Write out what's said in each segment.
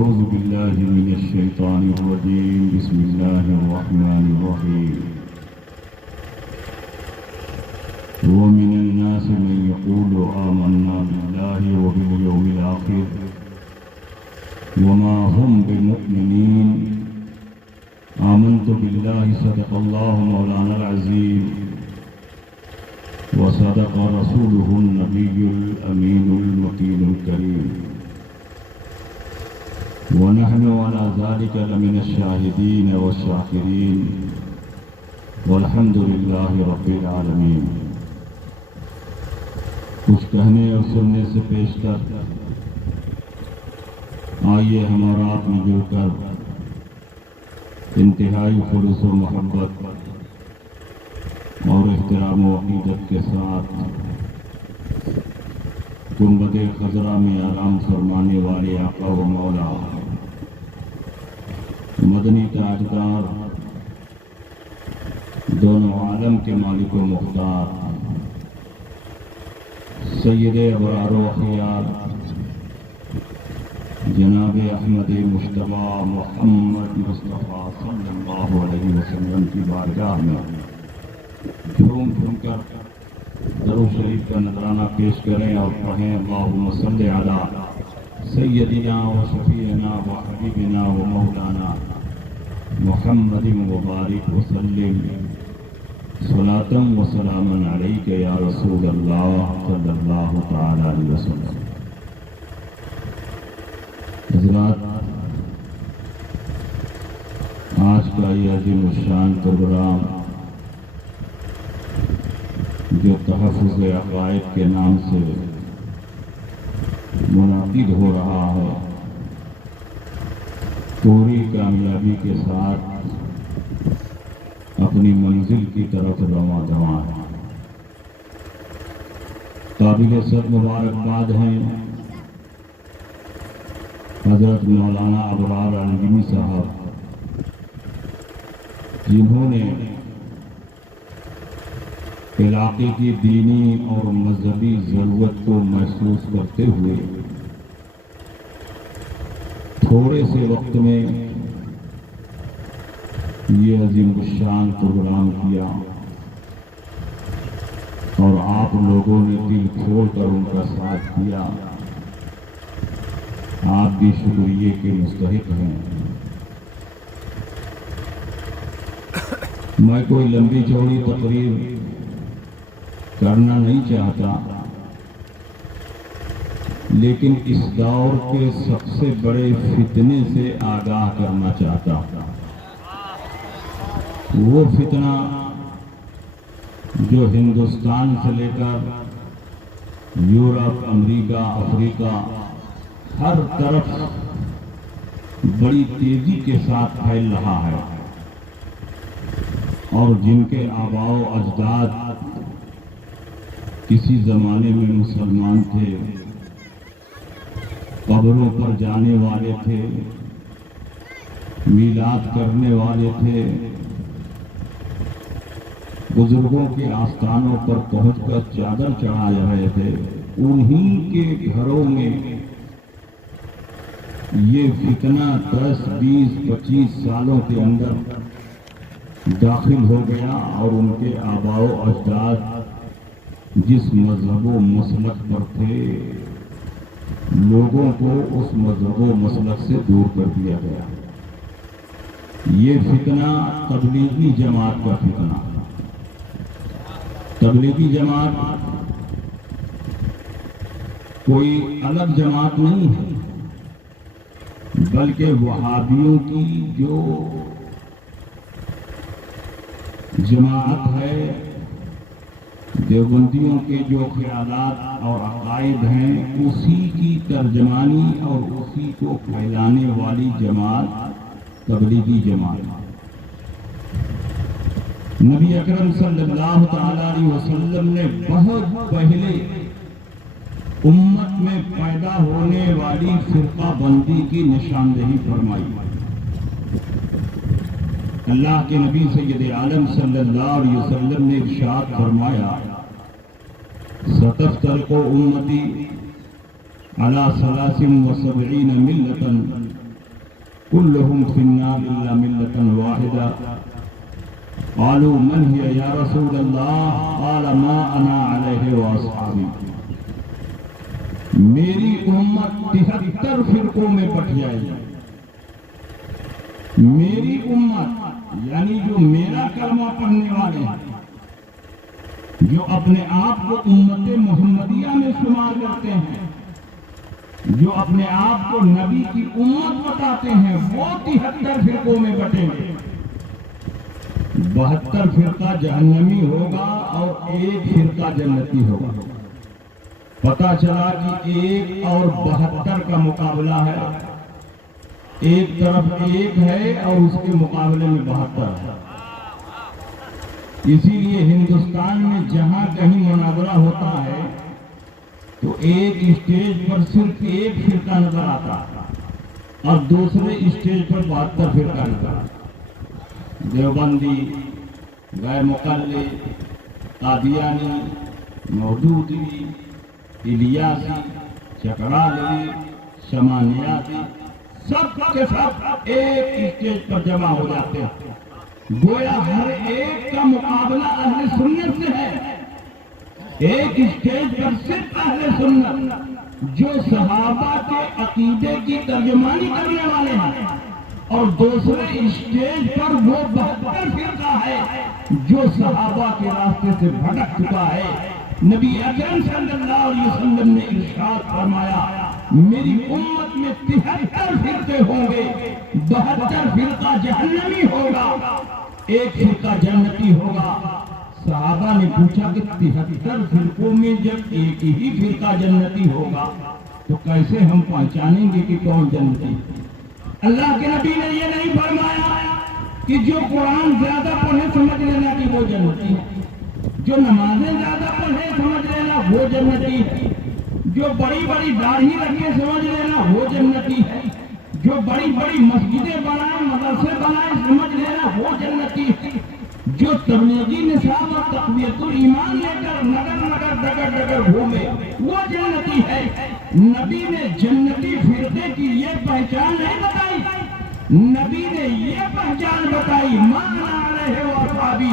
أعوذ بالله من الشيطان الرجيم بسم الله الرحمن الرحيم ومن الناس من يقول آمنا بالله وباليوم الآخر وما هم بمؤمنين آمنت بالله صدق الله مولانا العظيم وصدق رسوله النبي الأمين المكين الكريم ونحن على ذلك لمن الشاهدين والشاكرين والحمد لله رب العالمين. کچھ کہنے اور سننے سے پیش کر آئیے ہم اور آپ مل جل کر انتہائی خلوص و محبت اور احترام و عقیدت کے ساتھ گنبد خضرا میں آرام فرمانے والے آقا و مولا مدنی تاجدار دونوں عالم کے مالک و مختار سید ابرار و اخیار جناب احمد مجتبی محمد مصطفیٰ صلی اللہ علیہ وسلم کی بارگاہ میں جھوم کر درود شریف کا نذرانہ پیش کریں اور پڑھیں اللہم صلی علی سیدنا و شفیعنا و حبیبنا و مولانا محمد مبارک وسلم صلاۃ و سلام علیک یا رسول اللہ صلی اللہ تعالی علیہ وسلم. حضرات، آج کا یہ عظیم الشان پروگرام جو تحفظ عقائد کے نام سے منعقد ہو رہا ہے، پوری کامیابی کے ساتھ اپنی منزل کی طرف رواں دواں ہے. قابل سب مبارکباد ہیں حضرت مولانا ابرار انجمی صاحب، جنہوں نے علاقے کی دینی اور مذہبی ضرورت کو محسوس کرتے ہوئے تھوڑے سے وقت میں یہ عظیم الشان پروگرام کیا اور آپ لوگوں نے دل کھول کر ان کا ساتھ دیا. آپ بھی شکریہ کے مستحق ہیں. میں کوئی لمبی چوڑی تقریر کرنا نہیں چاہتا، لیکن اس دور کے سب سے بڑے فتنے سے آگاہ کرنا چاہتا ہوں. وہ فتنہ جو ہندوستان سے لے کر یورپ، امریکہ، افریقہ ہر طرف بڑی تیزی کے ساتھ پھیل رہا ہے، اور جن کے آباء و اجداد کسی زمانے میں مسلمان تھے، قبروں پر جانے والے تھے، میلاد کرنے والے تھے، بزرگوں کے آستانوں پر پہنچ کر چادر چڑھا رہے تھے، انہی کے گھروں میں یہ فتنہ 10، 20، 25 سالوں کے اندر داخل ہو گیا، اور ان کے آباء و اجداد جس مذہب و مسلک پر تھے، لوگوں کو اس مذہب و مسلک سے دور کر دیا گیا. یہ فتنہ تبلیغی جماعت کا فتنہ. تبلیغی جماعت کوئی الگ جماعت نہیں ہے، بلکہ وہابیوں کی جو جماعت ہے، دیوبندیوں کے جو خیالات اور عقائد ہیں، اسی کی ترجمانی اور اسی کو پھیلانے والی جماعت تبلیغی جماعت. نبی اکرم صلی اللہ تعالی علیہ وسلم نے بہت پہلے امت میں پیدا ہونے والی فرقہ بندی کی نشاندہی فرمائی. اللہ کے نبی سید عالم صلی اللہ علیہ وسلم نے ارشاد فرمایا، ستفترق امتی علی 73 ملة كلهم في النار إلا ملة واحدة قالوا من هي يا رسول الله قال ما أنا عليه وأصحابي. میری امت 73 فرقوں میں بٹ جائے گی. میری امت یعنی جو میرا کلمہ پڑھنے والے ہیں، جو اپنے آپ کو امت محمدیہ میں شمار کرتے ہیں، جو اپنے آپ کو نبی کی امت بتاتے ہیں، وہ 73 فرقوں میں بٹیں گے. 72 فرقہ جہنمی ہوگا اور 1 فرقہ جنتی ہوگا. پتا چلا کہ 1 اور 72 کا مقابلہ ہے. ایک طرف 1 ہے اور اس کے مقابلے میں 72 ہے. اسی لیے ہندوستان میں جہاں کہیں مناظرہ ہوتا ہے تو ایک اسٹیج پر صرف 1 فرقہ نظر آتا اور دوسرے اسٹیج پر 72 فرقہ نظر آتا. دیوبندی، غیر مقلد، قادیانی، مودودی، الیاسی، چکرالوی، شمانیاتی، سب کے سب ایک اسٹیج پر جمع ہو جاتے ہیں. گویا ہر ایک کا مقابلہ اہل سنت سے ہے. ایک اسٹیج پر صرف اہل سنت جو صحابہ کے عقیدے کی ترجمانی کرنے والے ہیں، اور دوسرے اسٹیج پر وہ 72 فرقہ ہے جو صحابہ کے راستے سے بھٹک چکا ہے. نبی اکرم صلی اللہ علیہ وسلم نے ارشاد فرمایا میری امت میں 73 فرقے ہوں گے، 72 فرقہ جہنمی ہوگا، 1 فرقہ جنتی ہوگا. صحابہ نے پوچھا کہ 73 فرقوں میں جب 1 ہی فرقہ جنتی ہوگا تو کیسے ہم پہچانیں گے کہ کون جنتی؟ اللہ کے نبی نے یہ نہیں فرمایا کہ جو قرآن زیادہ پڑھے سمجھ لینا کہ وہ جنتی ہے، جو نمازیں زیادہ پڑھے سمجھ لینا وہ جنتی ہے، جو بڑی بڑی داڑھی رکھے سمجھ لینا وہ جنتی ہے، جو بڑی بڑی مسجدیں بنائیں، مدرسے بنائیں سمجھ لینا وہ جنتی ہے، جو تبلیغی نصاب اور تقویت الایمان لے کر نگر نگر ڈگر ڈگر گھومے وہ جنتی ہے. نبی نے جنتی فرقے کی یہ پہچان نہیں بتائی، نبی نے یہ پہچان بتائی مانا علیہ واصحابی،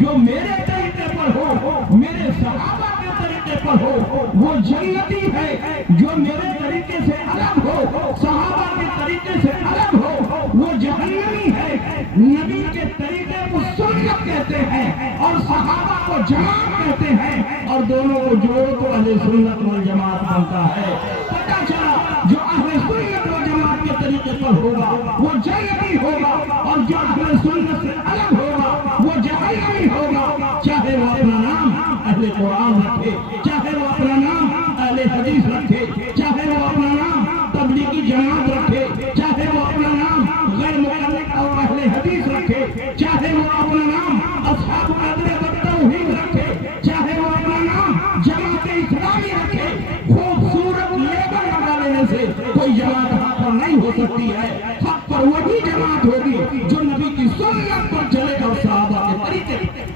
جو میرے طریقے پر ہو، میرے صحابہ کے طریقے پر ہو وہ جنتی ہے. جو میرے طریقے سے الگ ہو، صحابہ کے طریقے سے الگ ہو وہ جہنمی ہے. نبی کے طریقے کو سنت کہتے ہیں اور صحابہ کو جماعت کہتے ہیں، اور دونوں کو جوڑو تو اہل سنت والجماعت بنتا ہے. پتہ چلا جو اہل سنت والجماعت کے طریقے پر ہوگا وہ جنتی ہوگا، اور جو اہل سنت سے الگ ہوگا وہ جہنمی ہوگا. چاہے وہ اپنا نام اہل قرآن رکھے، چاہے وہ اپنا نام اہل حدیث رکھے، چاہے وہ اپنا نام تبلیغی جماعت رکھے، چاہے وہ اپنا نام غیر مقلد اور اہل حدیث رکھے، چاہے وہ اپنا نام اصحاب قدر والتوحید رکھے، چاہے وہ اپنا نام جماعت اسلامی رکھے. خوبصورت لیبل لگا لینے سے کوئی جماعت حق پر نہیں ہو سکتی ہے. حق پر وہی جماعت ہوگی جو نبی کی سنت پر چلے اور صحابہ کے طریقے پر.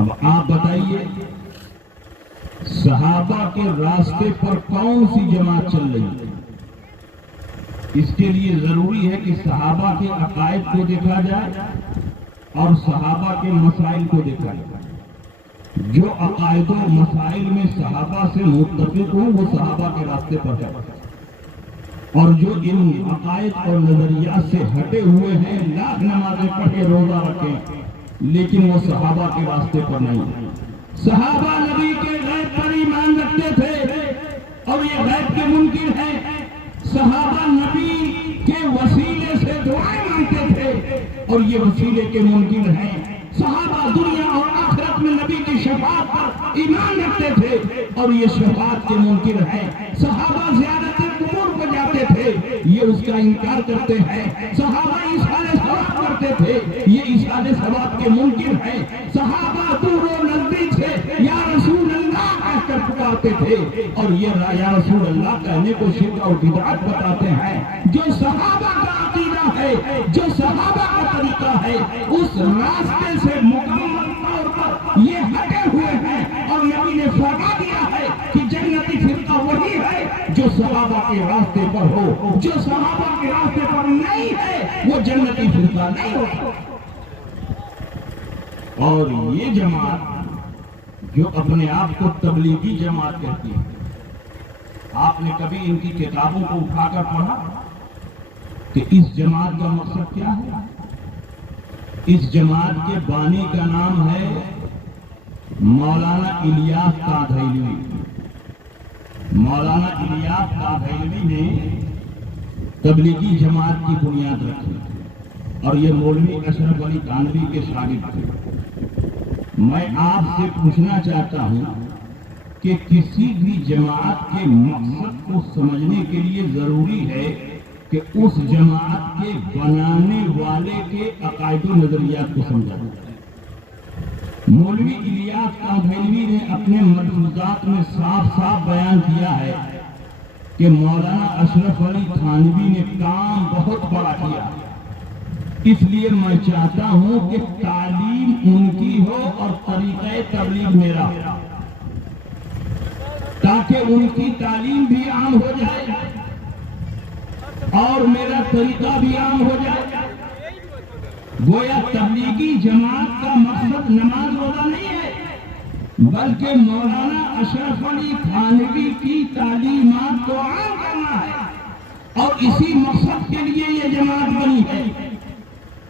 اب آپ بتائیے صحابہ کے راستے پر کون سی جماعت چل رہی ہے؟ اس کے لیے ضروری ہے کہ صحابہ کے عقائد کو دیکھا جائے اور صحابہ کے مسائل کو دیکھا جائے. جو عقائد و مسائل میں صحابہ سے متفق ہوں وہ صحابہ کے راستے پر ہے، اور جو ان عقائد اور نظریات سے ہٹے ہوئے ہیں، لاکھ نمازیں پڑھے روزہ رکھیں لیکن وہ صحابہ کے راستے پر نہیں. صحابہ نبی کے غیب پر ایمان رکھتے تھے اور یہ غیب کے منکر ہیں. صحابہ نبی کے وسیلے سے دعائیں مانگتے تھے اور یہ وسیلے کے منکر ہیں. صحابہ دنیا اور آخرت میں نبی کی شفاعت پر ایمان رکھتے تھے اور یہ شفاعت کے منکر ہیں. صحابہ زیارت قبور پر جاتے تھے، یہ اس کا انکار کرتے ہیں. صحابہ ایصال ثواب کرتے تھے، یہ ایصال ثواب کے منکر ہیں. صحابہ دور و نزدیک سے یا رسول اللہ کہہ کر پکارتے تھے، تھے، اور یہ یا رسول اللہ کہنے کو شرک اور بدعت بتاتے ہیں۔ جو صحابہ کا عقیدہ ہے، جو صحابہ کا طریقہ ہے، اس راستے سے مکمل طور پر یہ ہٹے ہوئے ہیں، اور نبی نے فرما دیا ہے کہ جنتی فرقہ وہی ہے جو صحابہ کے راستے پر ہو، جو صحابہ کے راستے پر نہیں ہے وہ جنتی فرقہ نہیں ہوتا۔ اور یہ جماعت جو اپنے آپ کو تبلیغی جماعت کہتی ہے، آپ نے کبھی ان کی کتابوں کو اٹھا کر پڑھا کہ اس جماعت کا مقصد کیا ہے؟ اس جماعت کے بانی کا نام ہے مولانا الیاس تادھیلوی۔ مولانا الیاس تادھیلوی نے تبلیغی جماعت کی بنیاد رکھی، اور یہ مولوی اشرف علی تھانوی کے شاگرد تھے۔ میں آپ سے پوچھنا چاہتا ہوں کہ کسی بھی جماعت کے مقصد کو سمجھنے کے لیے ضروری ہے کہ اس جماعت کے بنانے والے کے عقائد و نظریات کو سمجھا جائے۔ مولوی الیاس تادھیلوی نے اپنے ملفوظات میں صاف صاف بیان کیا ہے کہ مولانا اشرف علی تھانوی نے کام بہت بڑا کیا، اس لیے میں چاہتا ہوں کہ تعلیم ان کی ہو اور طریقہ تبلیغ میرا، تاکہ ان کی تعلیم بھی عام ہو جائے اور میرا طریقہ بھی عام ہو جائے۔ گویا تبلیغی جماعت کا مقصد نماز روزہ نہیں ہے، بلکہ مولانا اشرف علی تھانوی کی تعلیمات کو عام کرنا ہے، اور اسی مقصد کے لیے یہ جماعت بنی ہے۔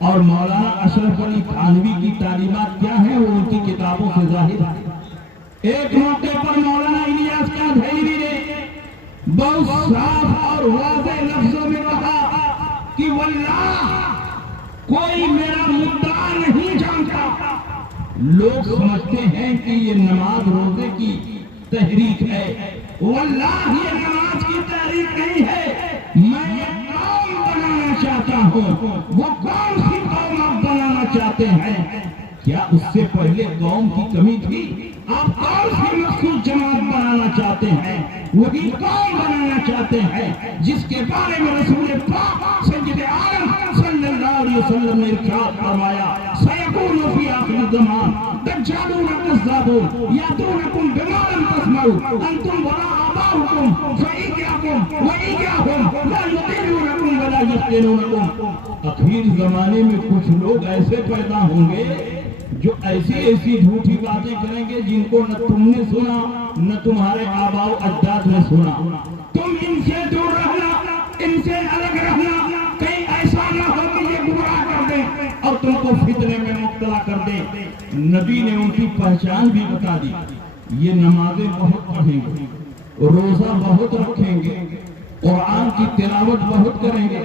اور مولانا اشرف علی تھانوی کی تعلیمات کیا ہیں؟ وہ ان کی کتابوں سے ظاہر ہے۔ ایک موقع پر مولانا الیاس تادھیلوی نے بہت صاف اور واضح لفظوں میں کہا کہ واللہ کوئی میرا مدعا نہیں جانتا۔ لوگ سمجھتے ہیں کہ یہ نماز روزے کی تحریک ہے، واللہ یہ نماز کی تحریک نہیں ہے۔ میں ایک قوم بنانا چاہتا ہوں۔ وہ کون سی قوم آپ بنانا چاہتے ہیں؟ کیا اس سے پہلے قوم کی کمی تھی؟ آپ کون سی مخصوص جماعت بنانا چاہتے ہیں؟ وہی قوم بنانا چاہتے ہیں جس کے بارے میں رسول پاک سید عالم صلی اللہ علیہ وسلم نے ارشاد فرمایا سیکون فی آخر الزمان دجالون کذابون یاتونکم بما لم تسمعوا انتم ولا آباؤکم فایاکم وایاہم لا یضلونکم ولا یفتنونکم۔ اخیر زمانے میں کچھ لوگ ایسے پیدا ہوں گے جو ایسی جھوٹی باتیں کریں گے جن کو نہ تم نے سنا نہ تمہارے آباء و اجداد نے سنا۔ تم ان سے دور رہنا، ان سے الگ رہنا، کہیں ایسا نہ ہو کہ یہ گمراہ کر دیں اور تم کو فتنے میں مبتلا کر دیں۔ نبی نے ان کی پہچان بھی بتا دی، یہ نمازیں بہت پڑھیں گے، روزہ بہت رکھیں گے، قرآن کی تلاوت بہت کریں گے،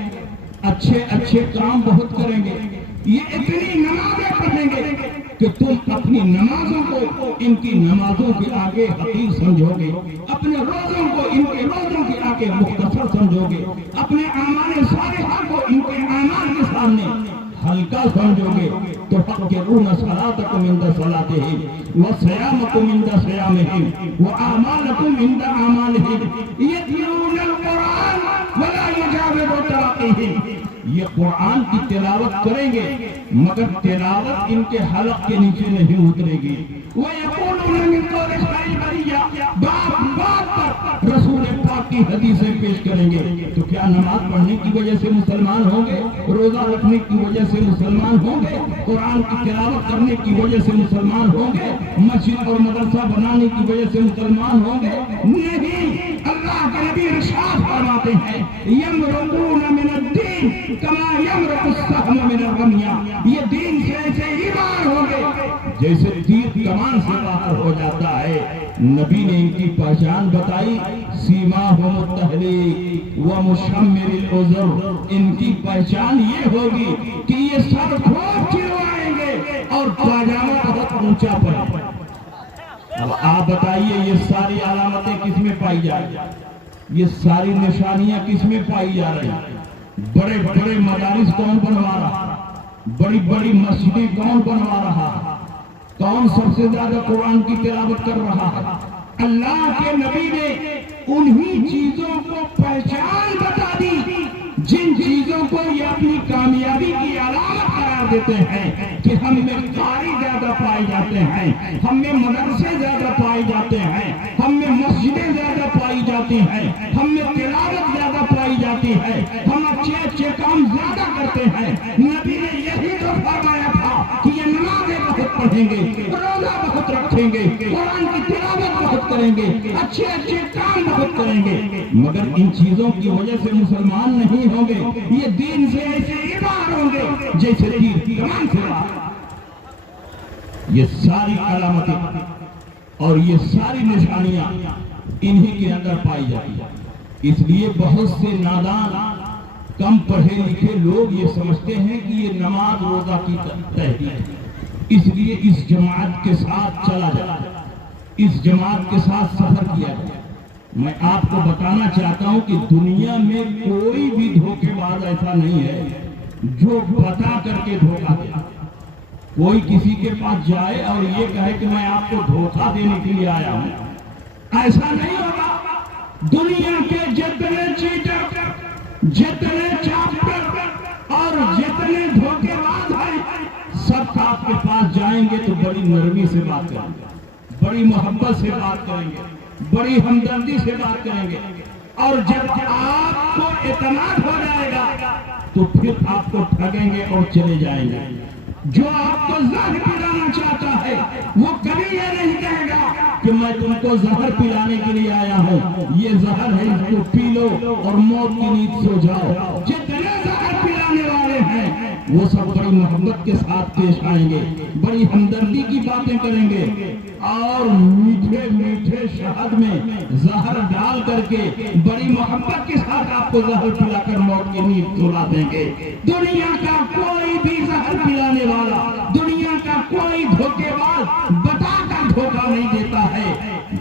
اچھے کام بہت کریں گے، یہ اتنی نمازیں پڑھیں گے کہ تم اپنی نمازوں کو ان کی نمازوں کے آگے حقیر سمجھو گے، اپنے روزوں کو ان کے روزوں کے آگے مختصر سمجھو گے، اپنے اعمال صالحہ کو ان کے اعمال کے سامنے ہلکا سمجھو گے۔ تو فَقِرُونَ صَلَاتَكُمْ عِنْدَ صَلَاتِهِمْ وَصِيَامَكُمْ عِنْدَ صِيَامِهِمْ وَأَعْمَالَكُمْ عِنْدَ أَعْمَالِهِمْ يَتْلُونَ الْقُرْآنَ وَلَا يُجَاوِزُ تَرَاقِيهِمْ۔ یہ قرآن کی تلاوت کریں گے مگر تلاوت ان کے حلق کے نیچے نہیں اترے گی۔ وَيَقُولُونَ مِنْ قَوْلِ خَيْرِ الْبَرِيَّةِ بات پر رسول پاک کی حدیثیں پیش کریں گے۔ تو کیا نماز پڑھنے کی وجہ سے مسلمان ہوں گے؟ روزہ رکھنے کی وجہ سے مسلمان ہوں گے؟ قرآن کی تلاوت کرنے کی وجہ سے مسلمان ہوں گے؟ مسجد اور مدرسہ بنانے کی وجہ سے مسلمان ہوں گے؟ نہیں۔ اللہ کے نبی ارشاد فرماتے ہیں یمرقون من الدین کما یمرق السهم من الرمیہ، یہ دین سے ایسے ہی باہر ہوں گے جیسے تیر کمان سے باہر ہو جاتا ہے۔ نبی نے ان کی پہچان بتائی سیماہم التحلیق ومشمر العذر، ان کی پہچان یہ ہوگی کہ یہ سر کھول چلوائیں گے اور پاجامہ بہت اونچا پڑے۔ اب آپ بتائیے یہ ساری علامتیں کس میں پائی جا رہی ہیں؟ یہ ساری نشانیاں کس میں پائی جا رہی ہیں؟ بڑے بڑے مدارس کون بنوا رہا؟ بڑی بڑی مسجدیں کون بنوا رہا؟ کون سب سے زیادہ قرآن کی تلاوت کر رہا ہے؟ اللہ کے نبی نے انہی چیزوں کو پہچان بتا دی جن چیزوں کو یہ اپنی کامیابی کی علامت قرار دیتے ہیں کہ ہم میں قاری زیادہ پائے جاتے ہیں، ہم میں مدرسے زیادہ پائے جاتے ہیں، ہم میں مسجدیں زیادہ پائی جاتی ہیں، ہم میں تلاوت زیادہ پائی جاتی ہے، ہم اچھے اچھے کام زیادہ کرتے ہیں۔ نبی نے یہی تو فرمایا تھا کہ یہ نمازیں بہت پڑھیں گے، روزہ بہت رکھیں گے، قرآن کی تلاوت بہت کریں گے، اچھے اچھے کام بہت کریں گے، مگر ان چیزوں کی وجہ سے مسلمان نہیں ہوں گے، یہ دین سے ایسے باہر ہوں گے جیسے تیر کمان سے باہر۔ یہ ساری علامتیں اور یہ ساری نشانیاں انہی کے اندر پائی جاتی ہیں۔ اس لیے بہت سے نادان کم پڑھے لکھے لوگ یہ سمجھتے ہیں کہ یہ نماز روزہ کی تحریک ہے، اس لیے اس جماعت کے ساتھ چلا جائے، اس جماعت کے ساتھ سفر کیا جائے۔ میں آپ کو بتانا چاہتا ہوں کہ دنیا میں کوئی بھی دھوکے باز ایسا نہیں ہے جو بتا کر کے دھوکہ دے۔ کوئی کسی کے پاس جائے اور یہ کہے کہ میں آپ کو دھوکہ دینے کے لیے آیا ہوں، ایسا نہیں ہوگا۔ دنیا کے جتنے چیٹر، جتنے چاپٹر اور جتنے دھوکے باز ہیں، سب آپ کے پاس جائیں گے تو بڑی نرمی سے بات کریں گے، بڑی محبت سے بات کریں گے، بڑی ہمدردی سے بات کریں گے، اور جب آپ کو اعتماد ہو جائے گا تو پھر آپ کو ٹھگیں گے اور چلے جائیں گے۔ جو آپ کو زہر پلانا چاہتا ہے وہ کبھی یہ نہیں کہے گا کہ میں تم کو زہر پلانے کے لیے آیا ہوں، یہ زہر ہے، اس کو پی لو اور موت کی نیند سو جاؤ۔ جتنے زہر پلانے والے ہیں وہ سب بڑی محبت کے ساتھ پیش آئیں گے، بڑی ہمدردی کی باتیں کریں گے اور میٹھے میٹھے شہد میں زہر ڈال کر کے بڑی محبت کے ساتھ آپ کو زہر پلا کر موت کی نیند سلا دیں گے۔ دنیا کا کوئی بھی زہر پلانے والا، دنیا کا کوئی دھوکے باز بتا کر دھوکہ نہیں دیتا ہے،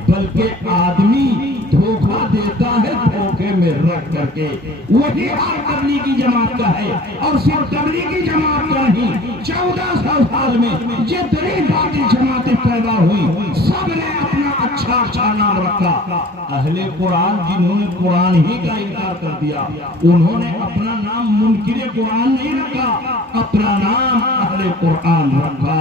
بلکہ آدمی دھوکہ دیتا ہے دھوکے میں رکھ کر کے۔ وہی حال تبلیغی جماعت کا ہے، اور صرف تبلیغی جماعت کا نہیں، 1400 سال میں جتنی باقی جماعتیں پیدا ہوئی سب نے اپنا اچھا اچھا نام رکھا۔ اہل قرآن جنہوں نے قرآن ہی کا انکار کر دیا انہوں نے اپنا نام منکر قرآن نہیں رکھا، اپنا نام اہل قرآن رکھا،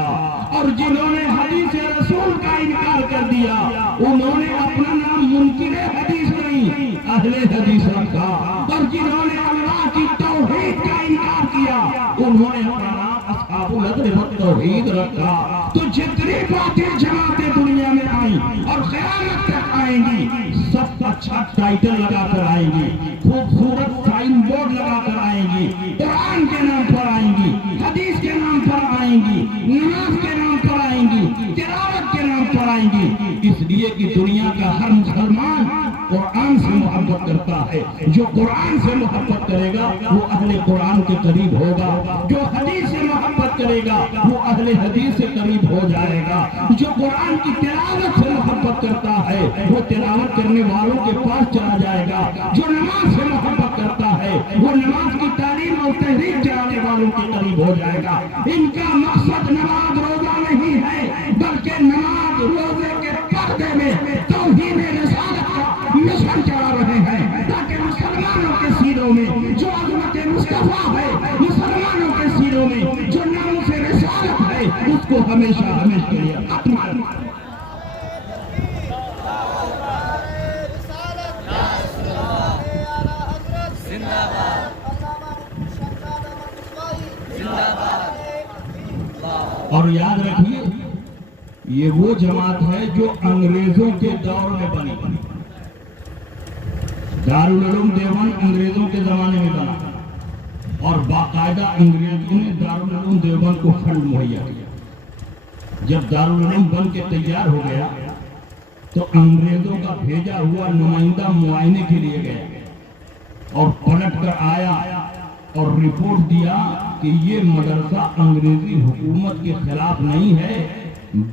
اور جنہوں نے حدیث رسول کا انکار کر دیا انہوں نے اپنا نام منکر حدیث نہیں اہل حدیث رکھا، اور جنہوں نے اللہ کی توحید کا انکار کیا انہوں نے اپنا نام اصحاب الحدیث والتوحید رکھا۔ تو جتنی باطل جماعتیں دنیا میں آئیں اور قیامت تک آئیں گی سب اچھا ٹائٹل لگا کر آئیں گی، خوبصورت سائن بورڈ لگا کر آئیں گی، قرآن کے نام پر آئیں گی، حدیث کے نام پر آئیں گی، نماز کے نام پر آئیں گی، تلاوت کے نام پر آئیں گی، اس لیے کہ دنیا کا ہر مسلمان قرآن سے محبت کرتا ہے۔ جو قرآن سے محبت کرے گا وہ اہل قرآن کے قریب ہوگا، جو حدیث سے محبت کرے گا وہ اہل حدیث سے قریب ہو جائے گا، جو قرآن کی تلاوت سے محبت کرتا ہے وہ تلاوت کرنے والوں کے پاس چلا جائے گا، جو نماز سے محبت کرتا ہے وہ نماز کی تعلیم اور تحریک چلانے والوں کے قریب ہو جائے گا۔ ان کا مقصد نماز روزہ نہیں ہے بلکہ نماز روزے کے پردے میں توحید رسالت کا مشن چلا رہے ہیں، تاکہ مسلمانوں کے سینوں میں جو عظمت مصطفیٰ ہے، مسلمانوں کے سینوں میں جو ناموس رسالت ہے اس کو ہمیشہ ہمیشہ کے لیے ختم کر دیں۔ اور یاد رکھیے یہ وہ جماعت ہے جو انگریزوں کے دور میں بنی، دارالعلوم دیوبند انگریزوں کے زمانے میں بنا اور باقاعدہ انگریزوں نے دارالعلوم دیوبند کو فنڈ مہیا کیا۔ جب دارالعلوم بن کے تیار ہو گیا تو انگریزوں کا بھیجا ہوا نمائندہ معائنے کے لیے گیا اور پلٹ کر آیا اور رپورٹ دیا کہ یہ مدرسہ انگریزی حکومت کے خلاف نہیں ہے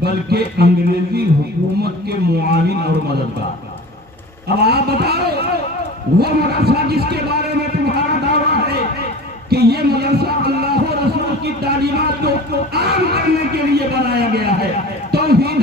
بلکہ انگریزی حکومت کے معاون اور مددگار۔ اب آپ بتاؤ وہ مدرسہ جس کے بارے میں تمہارا دعویٰ ہے کہ یہ مدرسہ اللہ و رسول کی تعلیمات کو عام کرنے کے لیے بنایا گیا ہے، توحید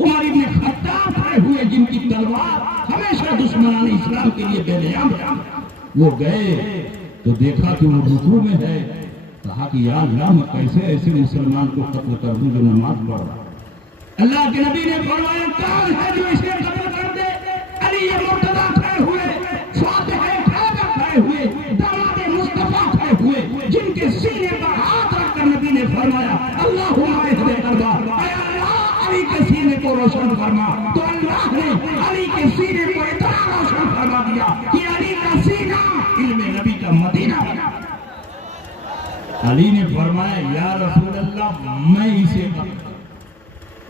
عمر ابن خطاب کھڑے ہوئے جن کی تلوار ہمیشہ دشمنان اسلام کے لیے بے نیام ہے، وہ گئے تو دیکھا کہ وہ رکوع میں ہے، کہا کہ یا اللہ میں کیسے ایسے مسلمان کو قتل کر دوں جو نماز پڑھ رہا۔ اللہ کے نبی نے فرمایا کون ہے جو اسے قتل کر دے؟ علی مرتضیٰ کھڑے ہوئے، فاطمہ خیبر کھڑے ہوئے، داماد مصطفیٰ کھڑے ہوئے، جن کے سینے پر ہاتھ رکھ کر نبی نے فرمایا اللہم اہد قلبہ، اے اللہ علی کے سینے کو روشن فرما۔ تو اللہ نے علی کے سینے کو اتنا روشن فرما دیا کہ علی کا سینہ علم نبی کا مدینہ بنا۔ علی نے فرمایا یا رسول اللہ میں اسے قتل،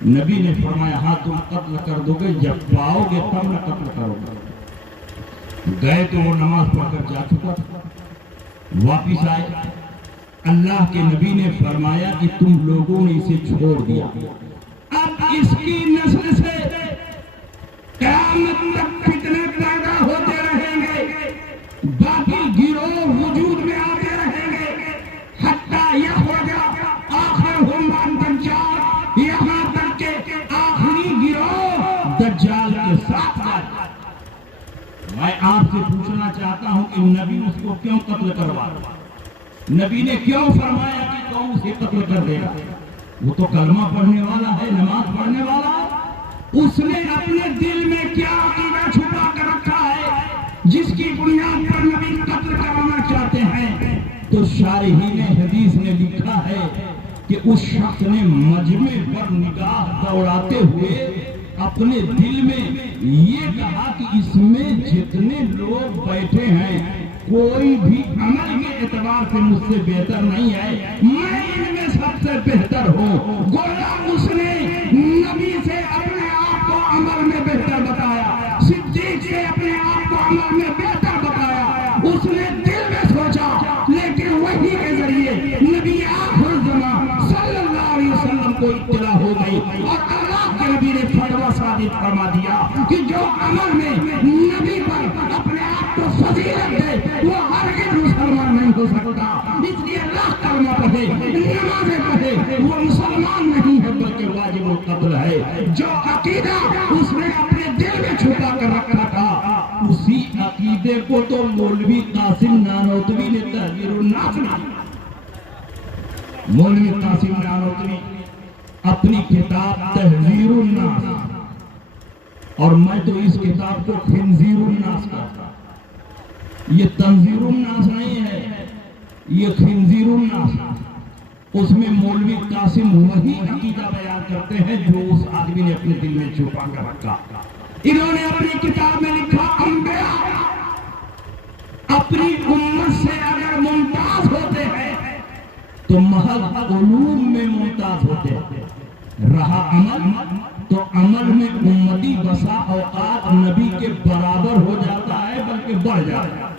نبی نے فرمایا ہاں تم قتل کر دو گے، جب پاؤ گے تب نہ قتل کرو گے۔ گئے تو وہ نماز پڑھ کر جا چکا تھا، واپس آئے، اللہ کے نبی نے فرمایا کہ تم لوگوں نے اسے چھوڑ دیا، اب اس کی نسل سے قیامت تک فتنے پیدا ہوتے رہیں گے، باقی گروہ وجود میں آتے رہیں گے، حتی یخرج آخرہم عن دجال، یہاں تک کہ آخری گروہ دجال کے ساتھ جائے۔ میں آپ سے پوچھنا چاہتا ہوں کہ نبی اس کو کیوں قتل کروا؟ نبی نے کیوں فرمایا کہ کون اسے قتل کر دے گا؟ وہ تو کلمہ پڑھنے والا ہے، نماز پڑھنے والا ہے، اس نے اپنے دل میں کیا عقیدہ چھپا کر رکھا ہے جس کی بنیاد پر نبی قتل کرانا چاہتے ہیں؟ تو شارحین حدیث نے لکھا ہے کہ اس شخص نے مجمع پر نگاہ دوڑاتے ہوئے اپنے دل میں یہ کہا کہ اس میں جتنے لوگ بیٹھے ہیں کوئی بھی عمل کے اعتبار سے مجھ سے بہتر نہیں ہے، میں ان میں سب سے بہتر ہوں۔ گویا اس نے نبی سے اپنے آپ کو عمل میں بہتر بتایا، صدیق سے اپنے آپ کو عمل میں بہتر بتایا، اس نے دل میں سوچا، لیکن وحی کے ذریعے نبی آخر الزمان صلی اللہ علیہ وسلم کو اطلاع ہو گئی اور اللہ کے نبی نے فتویٰ ثابت فرما دیا کہ جو عمل میں نبی پر اپنے آپ کو فضیلت دے وہ ہرگز مسلمان نہیں ہو سکتا۔ اس لیے اللہ کلمہ پڑھے، نمازیں پڑھے، وہ مسلمان نہیں ہے بلکہ واجب القتل ہے۔ جو عقیدہ اس نے اپنے دل میں چھپا کر رکھا تھا اسی عقیدے کو تو مولوی قاسم نانوتوی نے تحذیر الناس میں، مولوی قاسم نانوتوی اپنی کتاب تحذیر الناس، اور میں تو اس کتاب کو خنزیر الناس کہتا، یہ تنظیر الناس نہیں ہے، یہ خنزیر الناس۔ اس میں مولوی قاسم وہی عقیدہ بیان کرتے ہیں جو اس آدمی نے اپنے دل میں چھپا کر رکھا۔ انہوں نے اپنی کتاب میں لکھا انبیاء اپنی امت سے اگر ممتاز ہوتے ہیں تو محض علوم میں ممتاز ہوتے ہیں، رہا عمل تو عمل میں امتی بسا اوقات نبی کے برابر ہو جاتا ہے بلکہ بڑھ جاتا ہے۔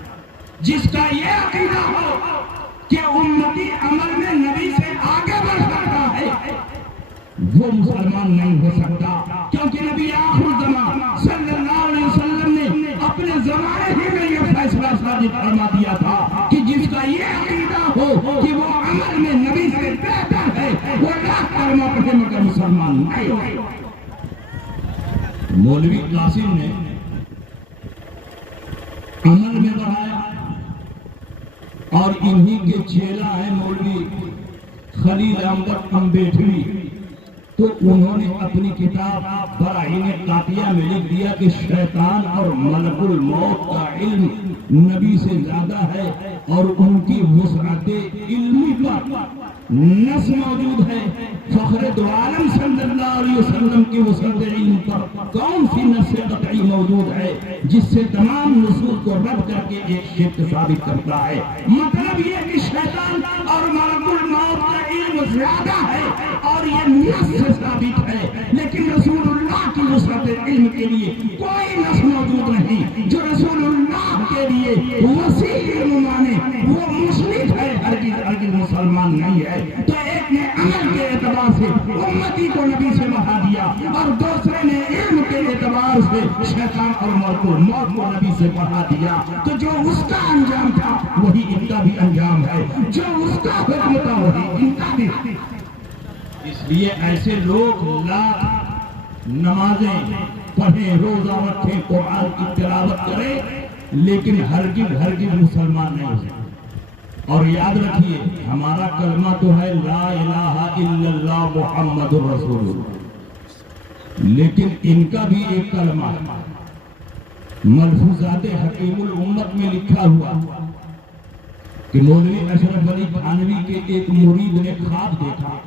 جس کا یہ عقیدہ ہو کہ امتی عمل میں نبی سے آگے بڑھ سکتا ہے وہ مسلمان نہیں ہو سکتا، کیونکہ نبی آخر الزمان صلی اللہ علیہ وسلم نے اپنے زمانے ہی میں یہ فیصلہ ثابت فرما دیا تھا کہ جس کا یہ عقیدہ ہو کہ وہ عمل میں نبی سے بہتر ہے وہ لاکھ کلمہ پڑھے مگر مسلمان نہیں ہو۔ مولوی قاسم نے عمل میں بڑھایا اور انہی کے چیلا ہے مولوی خلیل احمد امبیٹری، تو انہوں نے اپنی کتاب براہین قاطعہ میں لکھ دیا کہ شیطان اور ملک الموت کا علم نبی سے زیادہ ہے اور ان کی وسعت علمی پر نص موجود ہے۔ فخر دو عالم صلی اللہ علیہ وسلم کی وسعت علم پر کون سی نص قطعی موجود ہے جس سے تمام نصوص کو رد کر کے ایک شرک ثابت کرتا ہے؟ مطلب یہ کہ شیطان اور ملک الموت کا علم زیادہ ہے اور یہ نص سے ثابت ہے، لیکن رسول اللہ کی وسعت علم کے لیے کوئی نص موجود نہیں۔ جو رسول اللہ کے لیے وسیع علم مانے وہ مشرک ہے، ہرگز مسلمان نہیں ہے۔ تو ایک نے عمل کے اعتبار سے امتی کو نبی سے بڑھا دیا اور دوسرے نے علم کے اعتبار سے شیطان اور ملک الموت کو نبی سے بڑھا دیا۔ تو جو اس کا انجام تھا وہی ان کا بھی انجام ہے، جو اس کا حکم تھا وہی ان کا بھی۔ اس لیے ایسے لوگ لاکھ نمازیں پڑھیں، روزہ رکھیں، قرآن کی تلاوت کریں، لیکن ہرگز مسلمان نہیں ہو سکتے۔ اور یاد رکھیے ہمارا کلمہ تو ہے لا الہ الا اللہ محمد رسول اللہ، لیکن ان کا بھی ایک کلمہ ہے، ملفوظات حکیم الامت میں لکھا ہوا کہ مولوی اشرف علی تھانوی کے ایک مرید نے خواب دیکھا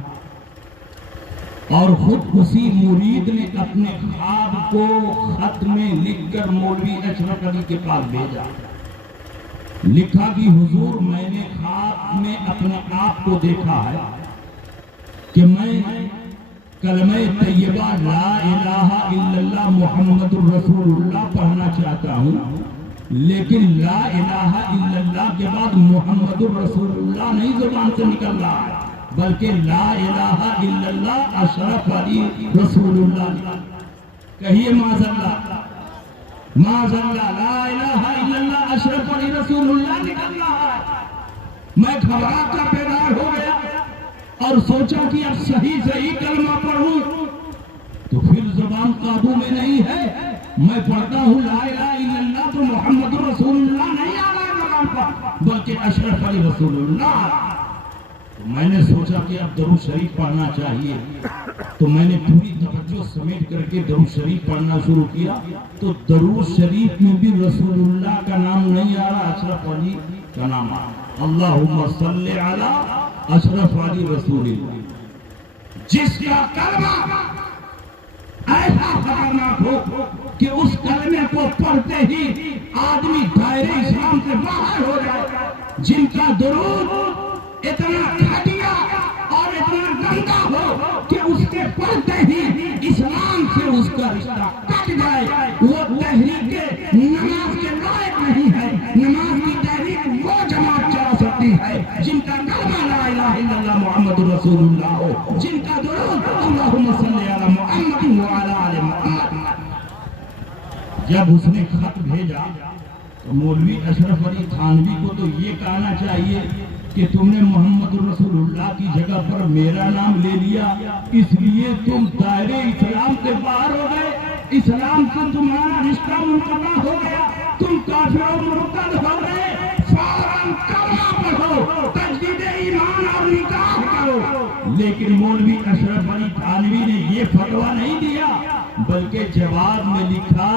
اور خود اسی مرید نے اپنے خواب کو خط میں لکھ کر مولوی اشرف علی کے پاس بھیجا، لکھا کہ حضور میں نے خواب میں اپنے آپ کو دیکھا ہے کہ میں کلمہ طیبہ لا الہ الا اللہ محمد رسول اللہ پڑھنا چاہتا ہوں، لیکن لا الہ الا اللہ کے بعد محمد رسول اللہ نہیں زبان سے نکل رہا ہے، بلکہ لا الہ الا اللہ اشرف علی رسول اللہ۔ کہیے معاذ اللہ، معاذ اللہ، لا الہ الا اللہ اشرف علی رسول اللہ نکل رہا ہے۔ میں گھبرا کر بیدار ہو گیا اور سوچا کہ اب صحیح کلمہ پڑھوں، تو پھر زبان قابو میں نہیں ہے، میں پڑھتا ہوں لا الہ الا اللہ تو محمد رسول اللہ نہیں آ رہا ہے زبان پر، بلکہ اشرف علی رسول اللہ۔ میں نے سوچا کہ اب درود شریف پڑھنا چاہیے، تو میں نے پوری توجہ سمیٹ کر کے درود شریف پڑھنا شروع کیا، تو درود شریف میں بھی رسول اللہ کا نام نہیں آ رہا، اشرف علی کا نام آ رہا، اللہم صلی علی اشرف علی رسول اللہ۔ جس کا کلمہ ایسا خطرناک ہو کہ اس کلمے کو پڑھتے ہی آدمی دائرہ اسلام سے باہر ہو جائے، جن کا درود اتنا گھٹیا اور اتنا گندا ہو کہ اس کے پڑھتے ہی اسلام سے اس کا رشتہ کٹ جائے، وہ تحریک نماز کے لائق نہیں ہے۔ نماز کی تحریک وہ جماعت چلا سکتی ہے جن کا کلمہ لا الہ الا اللہ محمد رسول اللہ ہو، جن کا درود اللہم صلی علی محمد وعلی آل محمد۔ جب اس نے خط بھیجا تو مولوی اشرف علی تھانوی کو تو یہ کہنا چاہیے کہ تم نے محمد رسول اللہ کی جگہ پر میرا نام لے لیا، اس لیے تم دائرے اسلام سے باہر ہو گئے، اسلام سے تمہارا رشتہ منقطع ہو گیا، تم کافر و مرتد ہو گئے، فوراً کلمہ پڑھو، تجدید ایمان اور نکاح کرو۔ لیکن مولوی اشرف علی تھانوی نے یہ فتویٰ نہیں دیا، بلکہ جواب میں لکھا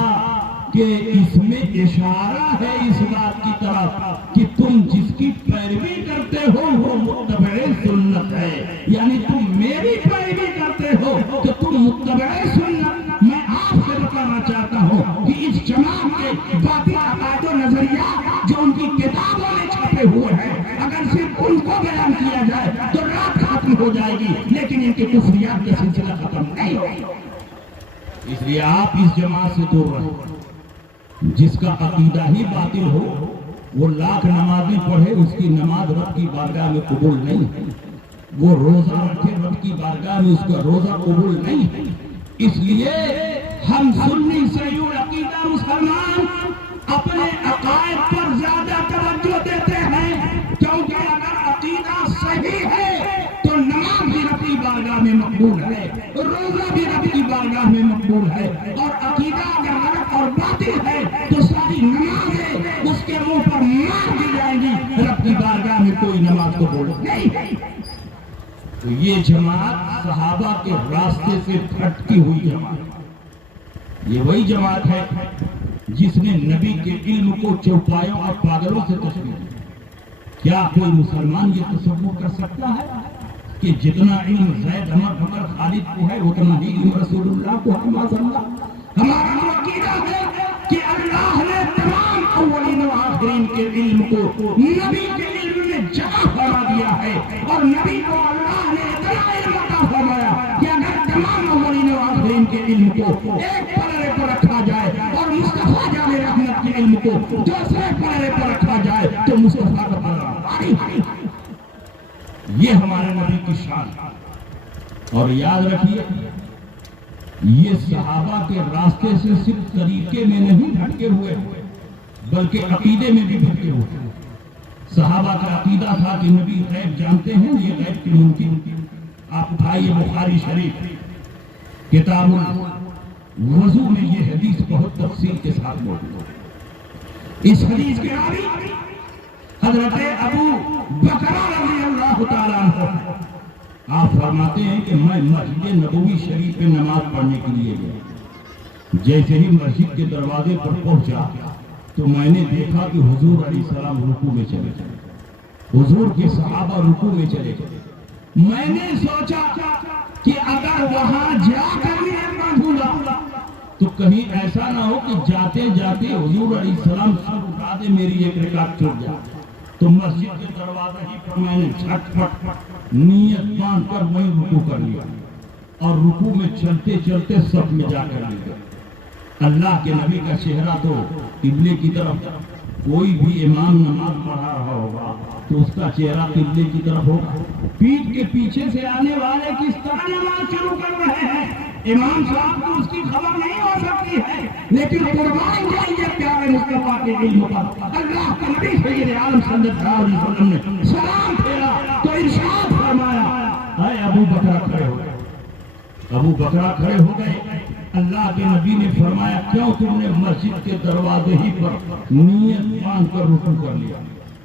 کہ اس میں اشارہ ہے اس بات کی طرف کہ تم جس کی پیروی کرتے ہو وہ متبع سنت ہے، یعنی تم میری پیروی کرتے ہو تو تم متبع سنت۔ میں آپ سے بتانا چاہتا ہوں کہ اس جماعت کے باطل عقائد و نظریات جو ان کی کتابوں میں چھپے ہوئے ہیں، اگر صرف ان کو بیان کیا جائے تو رات ختم ہو جائے گی، لیکن ان کے کفریات کا سلسلہ ختم نہیں ہوگا۔ اس لیے آپ اس جماعت سے دور رہیں، جس کا عقیدہ ہی باطل ہو، وہ لاکھ نمازیں پڑھے، اس کی نماز رب کی بارگاہ میں قبول نہیں ہے، وہ روزہ رکھے رب کی بارگاہ میں اس کا روزہ قبول نہیں ہے۔ اس لیے ہم سنی صحیح عقیدہ مسلمان اپنے عقائد پر زیادہ توجہ دیتے ہیں، کیونکہ اگر عقیدہ صحیح ہے تو نماز بھی رب کی بارگاہ میں مقبول ہے، روزہ بھی رب کی بارگاہ میں مقبول ہے، اور عقیدہ اگر غلط اور باطل ہے تو ساری نمازیں اس کے منہ پر مار دی جائیں گی، رب کی بارگاہ میں کوئی نماز قبول نہیں۔ تو یہ جماعت صحابہ کے راستے سے پھٹکی ہوئی جماعت، یہ وہی جماعت ہے جس نے نبی کے علم کو چوپایوں اور پاگلوں سے تشبیہ دی۔ کیا کوئی مسلمان یہ تصور کر سکتا ہے کہ جتنا علم زید عمر بکر خالد کو ہے اتنا ہی علم رسول اللہ کو ہے؟ ہمارا عقیدہ ہے کہ اللہ نے تمام اولین و آخرین کے علم کو نبی کے علم میں جمع فرما دیا ہے، اور نبی کو اللہ نے اتنا علم عطا فرمایا کہ اگر تمام اولین و آخرین کے علم کو ایک پلڑے پر رکھا جائے اور مصطفیٰ جان رحمت کے علم کو دوسرے پلڑے پر رکھا جائے تو مصطفیٰ کا پلڑا بھاری بھاری۔ یہ ہمارے نبی کی شان ہے۔ اور یاد رکھیے یہ صحابہ کے راستے سے صرف طریقے میں نہیں بھٹکے ہوئے بلکہ عقیدے میں بھی بھٹکے ہوئے۔ صحابہ کا عقیدہ تھا کہ نبی غیب جانتے ہیں، یہ غیب کی ممکن آپ اٹھائیے بخاری شریف کتاب وضو میں یہ حدیث بہت تفصیل کے ساتھ موجود ہے۔ اس حدیث کے راوی حضرت ابو بکر رضی اللہ تعالیٰ عنہ، آپ فرماتے ہیں کہ میں مسجد نبوی شریف میں نماز پڑھنے کے لیے گیا۔ جیسے ہی مسجد کے دروازے پر پہنچا تو میں نے دیکھا کہ حضور علیہ السلام رکوع میں چلے گئے، حضور کے صحابہ رکوع میں چلے گئے۔ میں نے سوچا کہ اگر وہاں جا کر بھی پڑھوں گا تو کہیں ایسا نہ ہو کہ جاتے جاتے حضور علیہ السلام سر اٹھا دے، میری ایک رکعت چھوٹ جائے۔ تو مسجد کے دروازے ہی پر میں نے جھٹ پٹ نیت باندھ کر وہیں رکوع کر لیا، اور رکوع میں چلتے چلتے صف میں جا کر لیا۔ اللہ کے نبی کا چہرہ تو قبلے کی طرف، کوئی بھی امام نماز پڑھا رہا ہوگا تو اس کا چہرہ قبلے کی طرف ہوگا۔ پیٹھ کے پیچھے سے آنے والے کس طرح نماز شروع کر رہے ہیں امام صاحب کو اس کی خبر نہیں ہو سکتی ہے، لیکن قربان جائیے پیارے مصطفیٰ کے علم پر اللہ کے نبی سید عالم صلی اللہ علیہ وسلم نے سلام پھیرا تو ارشاد فرمایا، اے ابو بکر کھڑے ہو گئے۔ ابو بکر کھڑے ہو گئے۔ اللہ کے نبی نے فرمایا، کیوں تم نے مسجد کے دروازے ہی پر نیت باندھ کر رکوع کر لیا؟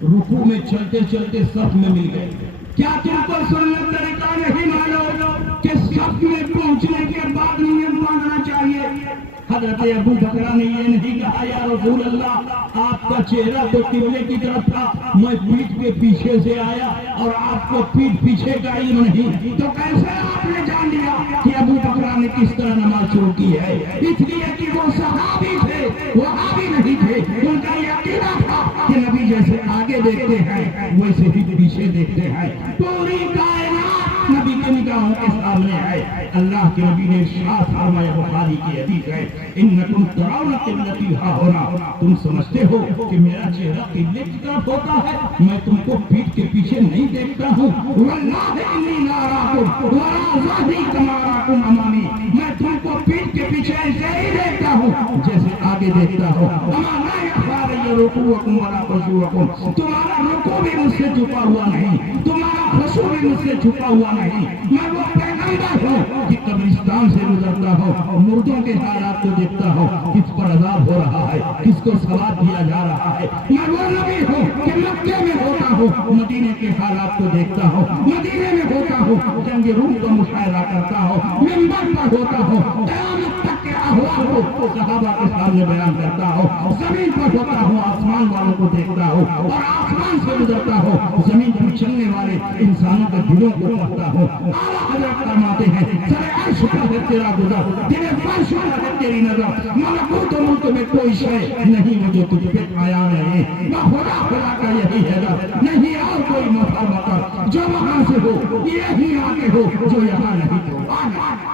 رکوع میں چلتے چلتے صف میں مل گئے۔ کیا تم کو سنت طریقہ نہیں معلوم کہ صف میں پہنچنے کے بعد نیت باندھنا چاہیے؟ حضرت ابو بکر نے یہ نہیں کہا، یا رسول اللہ آپ کا چہرہ تو قبلے کی طرف تھا، میں پیٹھ کے پیچھے سے آیا اور آپ کو پیٹھ پیچھے کا علم نہیں، تو کیسے آپ نے جان لیا کہ ابو بکر نے کس طرح نماز شروع کی ہے؟ اس لیے کہ وہ صحابی تھے، وہابی نہیں تھے۔ ان کا یہ عقیدہ تھا کہ نبی جیسے آگے دیکھتے ہیں ویسے ہی پیچھے دیکھتے ہیں۔ پوری کائنات نبی کے نگاہوں کے سامنے ہے۔ اللہ کے نبی نے ارشاد فرمایا، بخاری کی حدیث ہے، انکم ترون قبلتی ہا ہونا، تم سمجھتے ہو کہ میرا چہرہ قبلے کی طرف ہوتا ہے، میں تم کو پیٹھ کے پیچھے نہیں دیکھتا ہوں۔ واللہ انی لا اراکم ولا ظہری کما اراکم امامی، میں تم کو پیٹھ کے پیچھے ایسے ہی دیکھتا ہوں جیسے آگے دیکھتا ہوں۔ اما لا یخفی علی رکوعکم ولا خشوعکم، تمہارا رکوع بھی مجھ سے چھپا ہوا نہیں، تمہارا خشوع بھی مجھ سے چھپا ہوا نہیں۔ میں وہ پیغمبر ہوں کہ قبرستان سے گزرتا ہوں، مردوں کے حالات کو دیکھتا ہوں، کس پر عذاب ہو رہا ہے، کس کو ثواب دیا جا رہا ہے۔ میں وہ نبی ہوں کہ مکے میں ہوتا ہوں، مدینے کے حالات کو دیکھتا ہوں، مدینے میں ہوتا ہوں، جنگ روم کا مشاہدہ کرتا ہوں، منبر پر ہوتا ہوں، قیامت تک کے احوال کو صحابہ کے سامنے بیان کرتا ہوں، زمین پر ہوتا ہوں، آسمان والوں کو دیکھتا ہوں اور آسمان سے گزرتا ہوں، زمین پر چلنے والے انسانوں کے دلوں کو پڑھتا ہوں۔ اعلیٰ حضرت فرماتے ہیں، سر عرش پر ہے تیرا گزر، تیرے فرش پر ہے تیری نظر، ملکوت و ملک میں کوئی شے نہیں وہ جو تجھ پہ آیا نہیں، نہ خدا خدا کا یہی ہے گر، نہیں اور کوئی مفر مکر، جو وہاں سے ہو یہی آگے ہو، جو یہاں نہیں تو آگے۔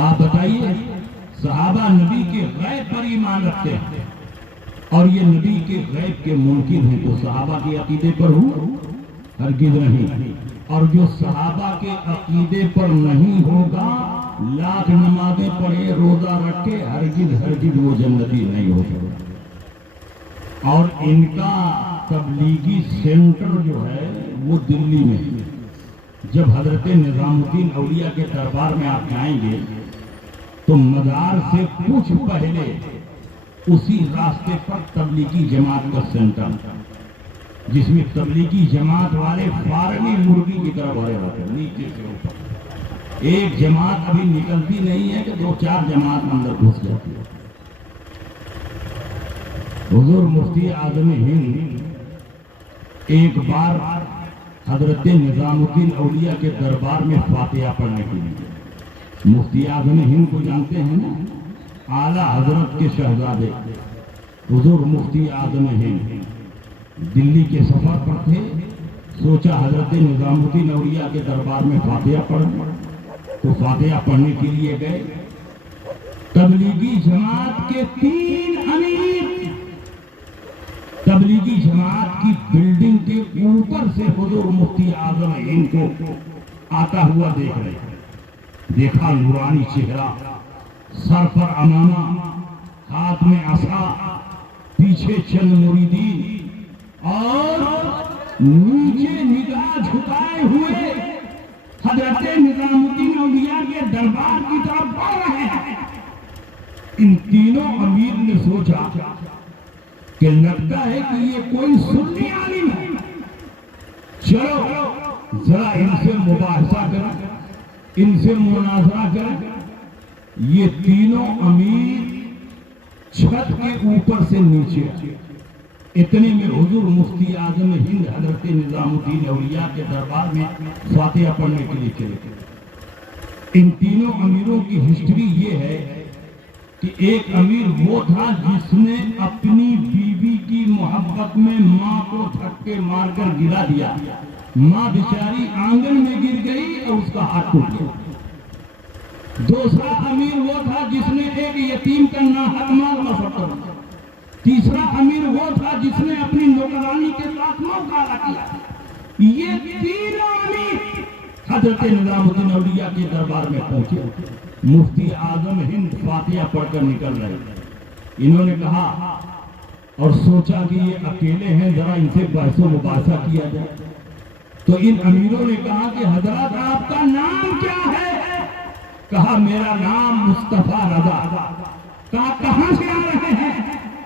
آپ بتائیے، صحابہ نبی کے غیب پر ایمان رکھتے ہیں اور یہ نبی کے غیب کے منکر ہیں، تو صحابہ کے عقیدے پر ہوں؟ ہرگز نہیں۔ اور جو صحابہ کے عقیدے پر نہیں ہوگا، لاکھ نمازیں پڑھے، روزہ رکھے، ہرگز ہرگز وہ جنتی نہیں ہو سکتا۔ اور ان کا تبلیغی سینٹر جو ہے وہ دلی میں، جب حضرت نظام الدین اولیاء کے دربار میں آپ جائیں گے تو مزار سے کچھ پہلے اسی راستے پر تبلیغی جماعت کا سینٹر، جس میں تبلیغی جماعت والے فارغی مرغی کی طرح بڑے ہوتے ہیں، نیچے سے اوپر۔ ایک جماعت ابھی نکلتی نہیں ہے کہ دو چار جماعت اندر گھس جاتی ہے۔ حضور مفتی اعظم ہند ایک بار حضرت نظام الدین اولیاء کے دربار میں فاتحہ پڑھنے کے لیے، مفتی اعظم ہند کو جانتے ہیں نا، اعلیٰ حضرت کے شہزادے حضور مفتی اعظم ہند دلی کے سفر پر تھے، سوچا حضرت نظام الدین اولیاء کے دربار میں فاتحہ پڑھیں، تو فاتحہ پڑھنے کے لیے گئے۔ تبلیغی جماعت کے 3 امیر تبلیغی جماعت کی بلڈنگ کے اوپر سے حضور مفتی اعظم ہند کو آتا ہوا دیکھ رہے ہیں۔ دیکھا نورانی چہرہ، سر پر عمامہ، ہاتھ میں عصا، پیچھے چند مریدین اور نیچے نگاہ جھکائے ہوئے حضرت نظام الدین اولیاء کے دربار کی طرف بڑھ رہے ہیں۔ ان تینوں امیر نے سوچا کہ لگتا ہے کہ یہ کوئی سنی عالم ہے، چلو ذرا ان سے مباحثہ کریں، ان سے مناظرہ کریں۔ یہ تینوں امیر چھت کے اوپر سے نیچے آئے۔ اتنے میں حضور مفتی اعظم ہند حضرت نظام الدین اولیاء کے دربار میں فاتحہ پڑھنے کے لیے چلے گئے۔ ان تینوں امیروں کی ہسٹری یہ ہے کہ ایک امیر وہ تھا جس نے اپنی بیوی کی محبت میں ماں کو دھکے مار کر گرا دیا، ماں بیچاری آنگن میں گر گئی اور اس کا ہاتھ ٹوٹ گیا۔ دوسرا امیر وہ تھا جس نے ایک یتیم کا ناحق مال مصرف کیا۔ تیسرا امیر وہ تھا جس نے اپنی نوکرانی کے ساتھ موقع کیا۔ یہ تینوں امیر حضرت نظام الدین اولیاء کے دربار میں پہنچے۔ مفتی اعظم ہند فاتحہ پڑھ کر نکل رہے۔ انہوں نے کہا اور سوچا کہ یہ اکیلے ہیں، ذرا ان سے بحث و مباحثہ کیا جائے۔ تو ان امیروں نے کہا کہ حضرت آپ کا نام کیا ہے؟ کہا میرا نام مصطفیٰ رضا۔ کہا کہاں سے آ رہے ہیں؟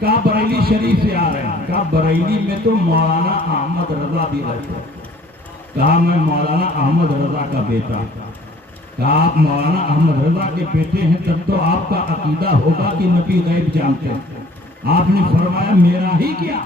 کہا بریلی شریف سے آ رہے ہیں۔ کہا بریلی میں تو مولانا احمد رضا بھی رہتے ہیں۔ کہا میں مولانا احمد رضا کا بیٹا۔ کہا آپ مولانا احمد رضا کے بیٹے ہیں تب تو آپ کا عقیدہ ہوگا کہ نبی غیب جانتے ہیں۔ آپ نے فرمایا میرا ہی کیا،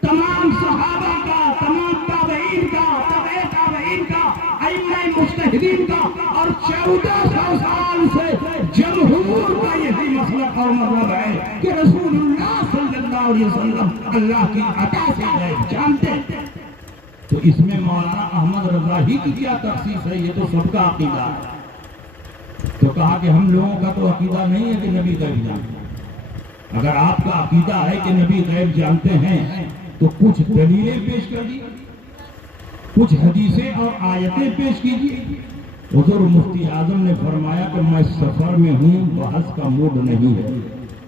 تمام صحابہ کا، تمام تابعین کا، تابع تابعین کا، ائمہ مجتہدین کا، اور 1400 سال سے جمہور کا یہی مسلک اور مذہب ہے کہ رسول اللہ صلی اللہ علیہ وسلم اللہ کی عطا سے غیب جانتے ہیں۔ تو اس میں مولانا احمد رضا ہی کی کیا تخصیص ہے؟ یہ تو سب کا عقیدہ ہے۔ تو کہا کہ ہم لوگوں کا تو عقیدہ نہیں ہے کہ نبی غیب جانتے ہیں۔ اگر آپ کا عقیدہ ہے کہ نبی غیب جانتے ہیں تو کچھ دلیلیں پیش کر دی، کچھ حدیثیں اور آیتیں پیش کیجیے۔ حضور مفتی اعظم نے فرمایا کہ میں سفر میں ہوں، بحث کا موڈ نہیں ہے۔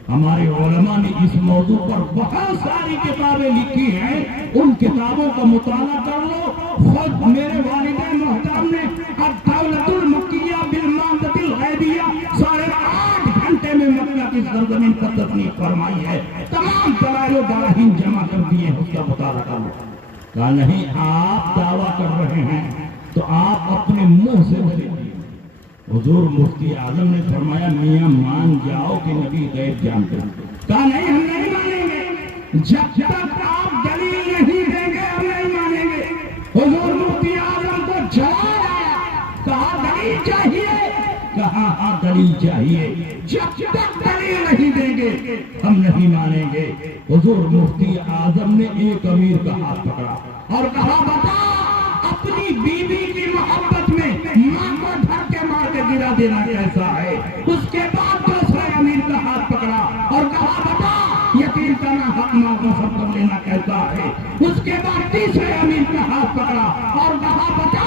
ہمارے علماء نے اس موضوع پر بہت ساری کتابیں لکھی ہیں، ان کتابوں کا مطالعہ کر لو۔ خود میرے والد محترم نے الدولۃ المکیہ بالمادۃ الغیبیہ 8.5 گھنٹے میں مکہ کی سرزمین پر تصنیف فرمائی ہے، تمام دلائل و براہین جمع کر دیے ہیں، اس کا مطالعہ کر لو۔ کہا نہیں، آپ دعویٰ کر رہے ہیں تو آپ اپنے منہ سے بولیے۔ حضور مفتی اعظم نے فرمایا میاں مان جاؤ کہ نبی غیب جانتے ہیں۔ کہا نہیں، ہم نہیں مانیں گے، جب تک آپ دلیل نہیں دیں گے ہم نہیں مانیں گے۔ حضور مفتی اعظم کو جواب آیا، کہا دلیل چاہیے؟ کہا ہاں دلیل چاہیے، جب تک دلیل نہیں دیں گے ہم نہیں مانیں گے۔ حضور مفتی اعظم نے ایک امیر کا ہاتھ پکڑا اور کہا بتا اپنی بیوی کی محبت میں ماں کو دھکے مار کے گرا دینا کیسا ہے؟ اس کے بعد دوسرے امیر کا ہاتھ پکڑا اور کہا بتا یتیم کا ناحق مال مصرف کر لینا کیسا ہے؟ اس کے بعد تیسرے امیر کا ہاتھ پکڑا اور کہا بتا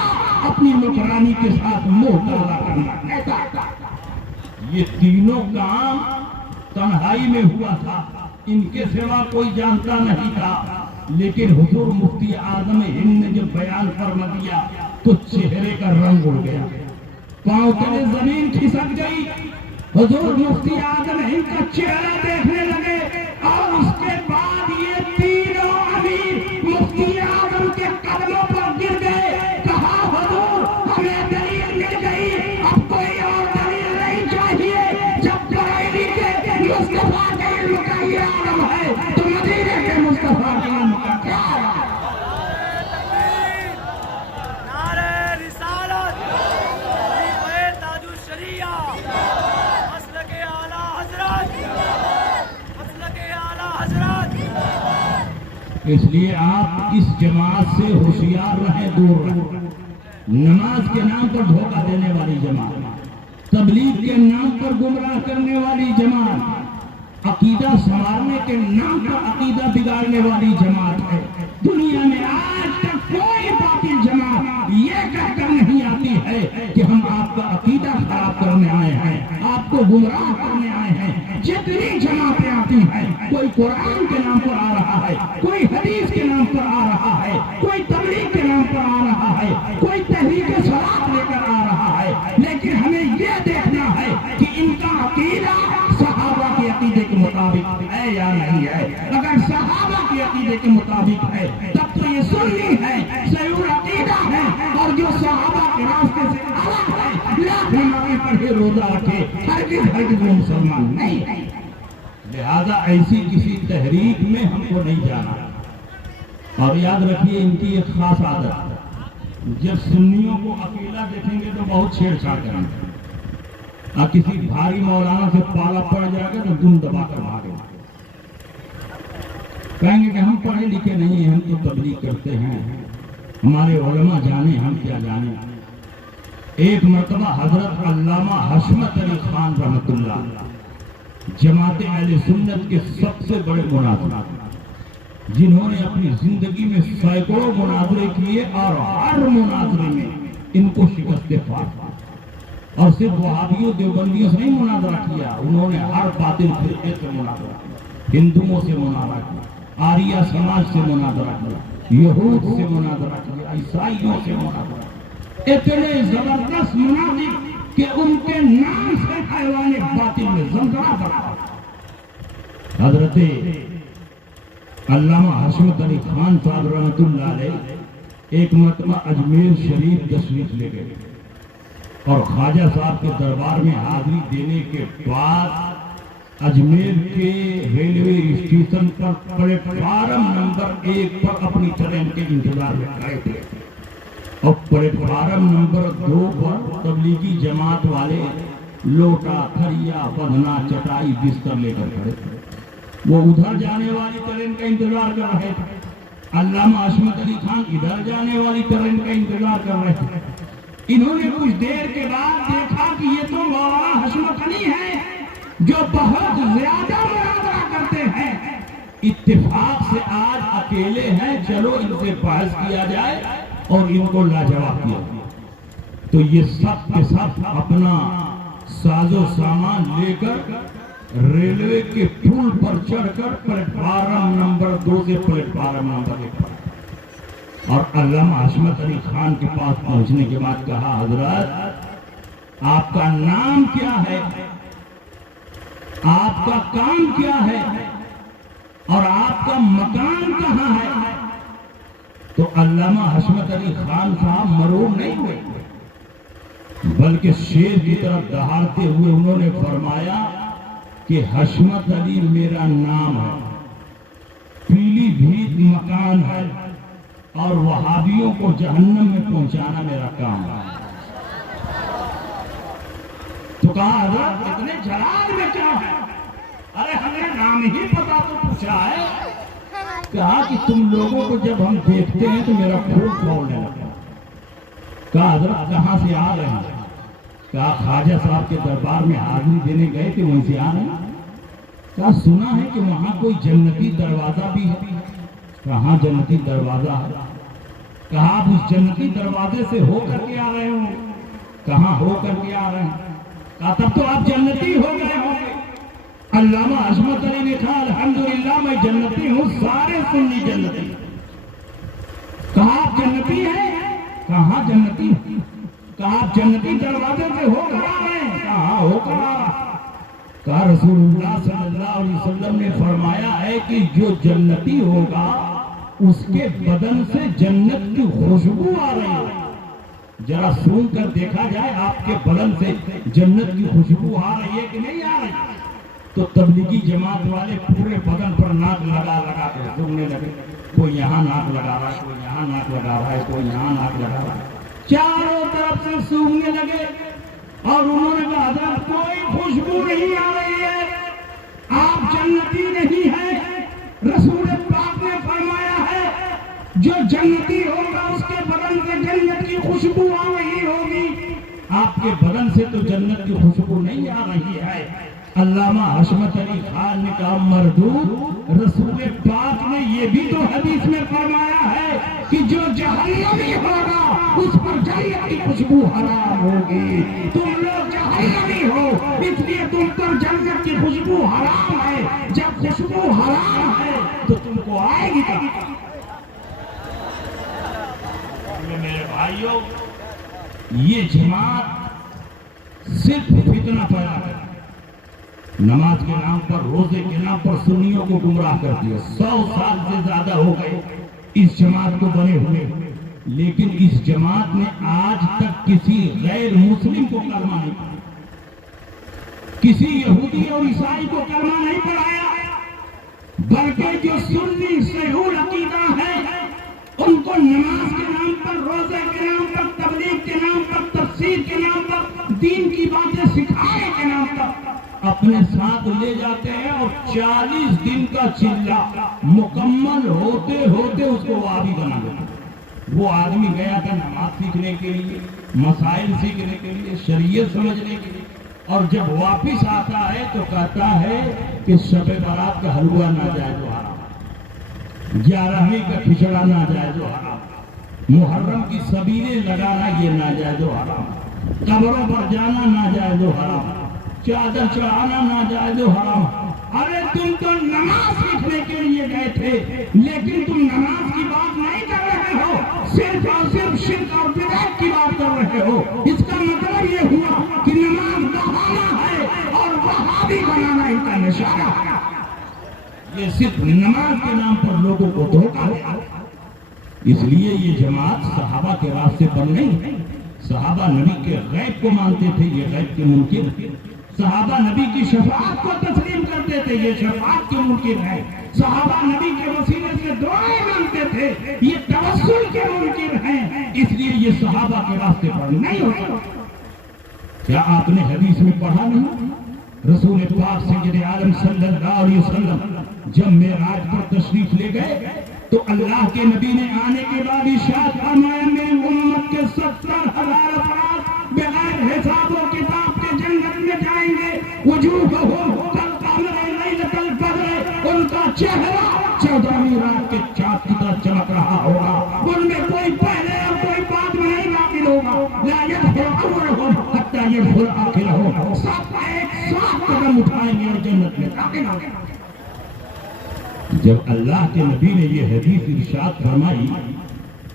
اپنی نوکرانی کے ساتھ منہ کالا کرنا کیسا ہے؟ یہ تینوں کام تنہائی میں ہوا تھا، ان کے سوا کوئی جانتا نہیں تھا۔ لیکن حضور مفتی اعظم ہند نے جب بیان فرما دیا تو چہرے کا رنگ اڑ گیا، پاؤں تلے زمین کھسک گئی۔ حضور مفتی اعظم ہند کا چہرہ دیکھنے لگے اور اس کے بعد یہ تینوں امیر مفتی اعظم کے قدموں پر گر گئے۔ کہا حضور ہمیں دلیل مل گئی، اب کوئی اور دلیل نہیں چاہیے۔ جب بریلی کے مصطفیٰ کے علم کا یہ عالم ہے تو مدینے کے مصطفیٰ کے علم کا کیا ہے؟ اس لیے آپ اس جماعت سے ہوشیار رہیں، دور رہیں۔ نماز کے نام پر دھوکہ دینے والی جماعت، تبلیغ کے نام پر گمراہ کرنے والی جماعت، عقیدہ سنوارنے کے نام پر عقیدہ بگاڑنے والی جماعت ہے۔ دنیا میں آج گمراہ کرنے آئے ہیں. جتنی جماعتیں آتی ہیں کوئی قرآن کے نام پر آ رہا ہے, کوئی حدیث کے نام پر آ رہا ہے, کوئی تبلیغ کے نام پر آ رہا ہے, کوئی تحریک صلاح لے کر آ رہا ہے, لیکن ہمیں یہ دیکھنا ہے کہ ان کا عقیدہ صحابہ کے عقیدے کے مطابق ہے یا نہیں ہے. اگر صحابہ کے عقیدے کے مطابق ہے تب تو یہ سنی ہے, صحیح عقیدہ ہے, اور جو صحابہ کے راستے سے الگ ہے لاکھ نمازیں پڑھے روزہ رکھے ہرگز وہ مسلمان نہیں ہے. لہذا ایسی کسی تحریک میں ہم کو نہیں جانا. اور یاد رکھیے ان کی ایک خاص عادت ہے, جب سنیوں کو اکیلا دیکھیں گے تو بہت چھیڑ چھاڑ کریں گے, اور کسی بھاری مولانا سے پالا پڑ جائے گا تو دم دبا کر بھاگیں گے, کہیں گے کہ ہم پڑھے لکھے نہیں ہیں, ہم تو تبلیغ کرتے ہیں, ہمارے علماء جانے ہم کیا جانے. ایک مرتبہ حضرت علامہ حشمت علی خان رحمۃ اللہ جماعت اہل سنت کے سب سے بڑے مناظر, جنہوں نے اپنی زندگی میں سینکڑوں مناظرے کیے اور ہر مناظرے میں ان کو شکست پائی, اور صرف وہابیوں دیوبندیوں سے نہیں مناظرہ کیا, انہوں نے ہر باطل فرقے سے مناظرہ کیا, ہندوؤں سے مناظرہ کیا, آریہ سماج سے مناظرہ کیا, یہود سے مناظرہ کیا, عیسائیوں سے مناظرہ کیا. اتنے زبردست مناظر کہ ان کے نام سے حیوان باطل میں زمزمہ پڑا. حضرت علامہ حشمت علی خان صاحب رحمۃ اللہ علیہ ایک مرتبہ اجمیر شریف تشریف لے گئے, اور خواجہ صاحب کے دربار میں حاضری دینے کے بعد اجمیر کے ریلوے اسٹیشن پر پلیٹ فارم نمبر 1 پر اپنی ٹرین کے انتظار میں کھڑے تھے, اور پلیٹ فارم نمبر 2 پر تبلیغی جماعت والے لوٹا, تھریا, بدنا, چٹائی, بستر لے کر کھڑے تھے. وہ ادھر جانے والی ٹرین کا انتظار کر رہے تھے, علامہ حشمت علی خان ادھر جانے والی ٹرین کا انتظار کر رہے تھے. انہوں نے کچھ دیر کے بعد دیکھا کہ یہ تو مولانا حشمت علی ہیں جو بہت زیادہ مناظرہ کرتے ہیں, اتفاق سے آج اکیلے ہیں, چلو ان سے بحث کیا جائے اور ان کو لاجواب کیا. تو یہ سب کے سب اپنا ساز و سامان لے کر ریلوے کے پل پر چڑھ کر پلیٹ فارم نمبر 2 سے پلیٹ فارم نمبر 1 پر, اور علامہ حشمت علی خان کے پاس پہنچنے کے بعد کہا, حضرت آپ کا نام کیا ہے, آپ کا کام کیا ہے, اور آپ کا مکان کہاں ہے. تو علامہ حشمت علی خان صاحب مرور نہیں ہوئے, بلکہ شیر کی طرف دہاڑتے ہوئے انہوں نے فرمایا کہ حشمت علی میرا نام ہے, پیلی بھیت مکان ہے, اور وہابیوں کو جہنم میں پہنچانا میرا کام ہے. تو کہا, حضرت اتنے جلال میں کیا ہے, ارے ہمیں نام ہی پتا تو پوچھا ہے. کہا کہ تم لوگوں کو جب ہم دیکھتے ہیں تو میرا خون کھولنے لگا. کہا, حضرت کہاں سے آ رہے ہیں. کہا, خواجہ صاحب کے دربار میں حاضری دینے گئے کہ وہیں سے آ رہے ہیں. کہا, سنا ہے کہ وہاں کوئی جنتی دروازہ بھی ہے. کہاں جنتی دروازہ ہے. کہا, آپ اس جنتی دروازے سے ہو کر کے آ رہے ہوں. کہاں ہو کر کے آ رہے ہیں. کہا, تب تو آپ جنتی ہو گئے ہوں گے. علامہ حشمت علی نے کہا, الحمدللہ میں جنتی ہوں, سارے سنی جنتی. کہا, آپ جنتی ہیں. کہاں جنتی. کہا, آپ جنتی دروازے سے ہو کر آ رہے ہیں. کہاں ہو کر آ رہا. کہا, رسول اللہ صلی اللہ علیہ وسلم نے فرمایا ہے کہ جو جنتی ہوگا اس کے بدن سے جنت کی خوشبو آ رہی ہے. ذرا سن کر دیکھا جائے آپ کے بدن سے جنت کی خوشبو آ رہی ہے کہ نہیں آ رہی. تو تبلیغی جماعت والے پورے بدن پر ناک لگا لگا کے سننے لگے. کوئی یہاں ناک لگا رہا ہے, کوئی یہاں ناک لگا رہا ہے, کوئی یہاں ناک لگا رہا ہے, چاروں طرف سے سونگنے لگے. اور انہوں نے کہا, حضرت کوئی خوشبو نہیں آ رہی ہے, آپ جنتی نہیں ہیں. رسول پاک نے فرمایا ہے جو جنتی ہوگا اس کے بدن سے جنت کی خوشبو آ رہی ہوگی. آپ کے بدن سے تو جنت کی خوشبو نہیں آ رہی ہے. علامہ حشمت علی خان نے کہا, مردود, رسول پاک نے یہ بھی تو حدیث میں فرمایا ہے کہ جو جہنمی ہوگا اس پر جنت کی خوشبو حرام ہوگی. تم لوگ جہنمی ہو اس لیے تم پر جنت کی خوشبو حرام ہے. جب خوشبو حرام ہے تو تم کو آئے گی کہاں؟ میرے بھائیوں، یہ جماعت صرف فتنہ پیدا کرتی، نماز کے نام پر، روزے کے نام پر سنیوں کو گمراہ کرتی ہے. 100 سال سے زیادہ ہو گئے اس جماعت کو بنے ہوئے، لیکن اس جماعت نے آج تک کسی غیر مسلم کو کلمہ نہیں پڑھایا، کسی یہودی اور عیسائی کو کلمہ نہیں پڑھایا، بلکہ جو سنی صحیح عقیدہ ہے ان کو نماز کے نام پر، روزے کے نام پر، تبلیغ کے نام پر، تفسیر کے نام پر، دین کی باتیں سکھانے کے نام پر اپنے ساتھ لے جاتے ہیں، اور 40 دن کا چلہ مکمل ہوتے ہوتے اس کو وہابی بنا دیتے ہیں. وہ آدمی گیا تھا نماز سیکھنے کے لیے، مسائل سیکھنے کے لیے، شریعت سمجھنے کے لیے، اور جب واپس آتا ہے تو کہتا ہے کہ شب برات کا حلوہ ناجائز و حرام، 11ویں کا کھچڑا ناجائز و حرام، محرم کی سبیلیں لگانا یہ ناجائز و حرام، قبروں پر جانا ناجائز و حرام، چادر چڑھانا ناجائز و حرام. ارے تم تو نماز سیکھنے کے لیے گئے تھے، لیکن تم نماز کی بات نہیں کر رہے ہو، صرف اور صرف شرک اور بدعت کی بات کر رہے ہو. اس کا مطلب یہ ہوا کہ نماز بہانا ہے اور وہابی بنانا ان کا نشانہ ہے. یہ صرف نماز کے نام پر لوگوں کو دھوکہ دیا. اس لیے یہ جماعت صحابہ کے راستے پر نہیں. صحابہ نبی کے غیب کو مانتے تھے، یہ غیب کے منکر تھے. صحابہ نبی کی شفاعت کو تسلیم کرتے تھے، یہ شفاعت کے منکر ہیں. صحابہ نبی کے وسیلے سے دعائیں مانگتے تھے، یہ توسل کے منکر ہیں. اس لیے یہ صحابہ کے راستے پر نہیں ہوتا. کیا آپ نے حدیث میں پڑھا نہیں؟ رسول پاک سید عالم صلی اللہ علیہ وسلم جب معراج پر تشریف لے گئے تو اللہ کے نبی نے آنے کے بعد ارشاد فرمایا میری امت کے 70,000 افراد بغیر حساب و کتاب کے جنت میں جائیں گے. وجوہہم کالقمر لیلۃ البدر، ان کا چہرہ 14ویں رات کے چاند کی طرح چمک رہا ہوگا. ان میں کوئی پہلے اور کوئی بعد میں نہیں داخل ہوگا. لا يدخل اولهم حتى يدخل آخرهم، سب ایک ساتھ قدم اٹھائیں گے اور جنت میں داخل ہوں گے. جب اللہ کے نبی نے یہ حدیث ارشاد فرمائی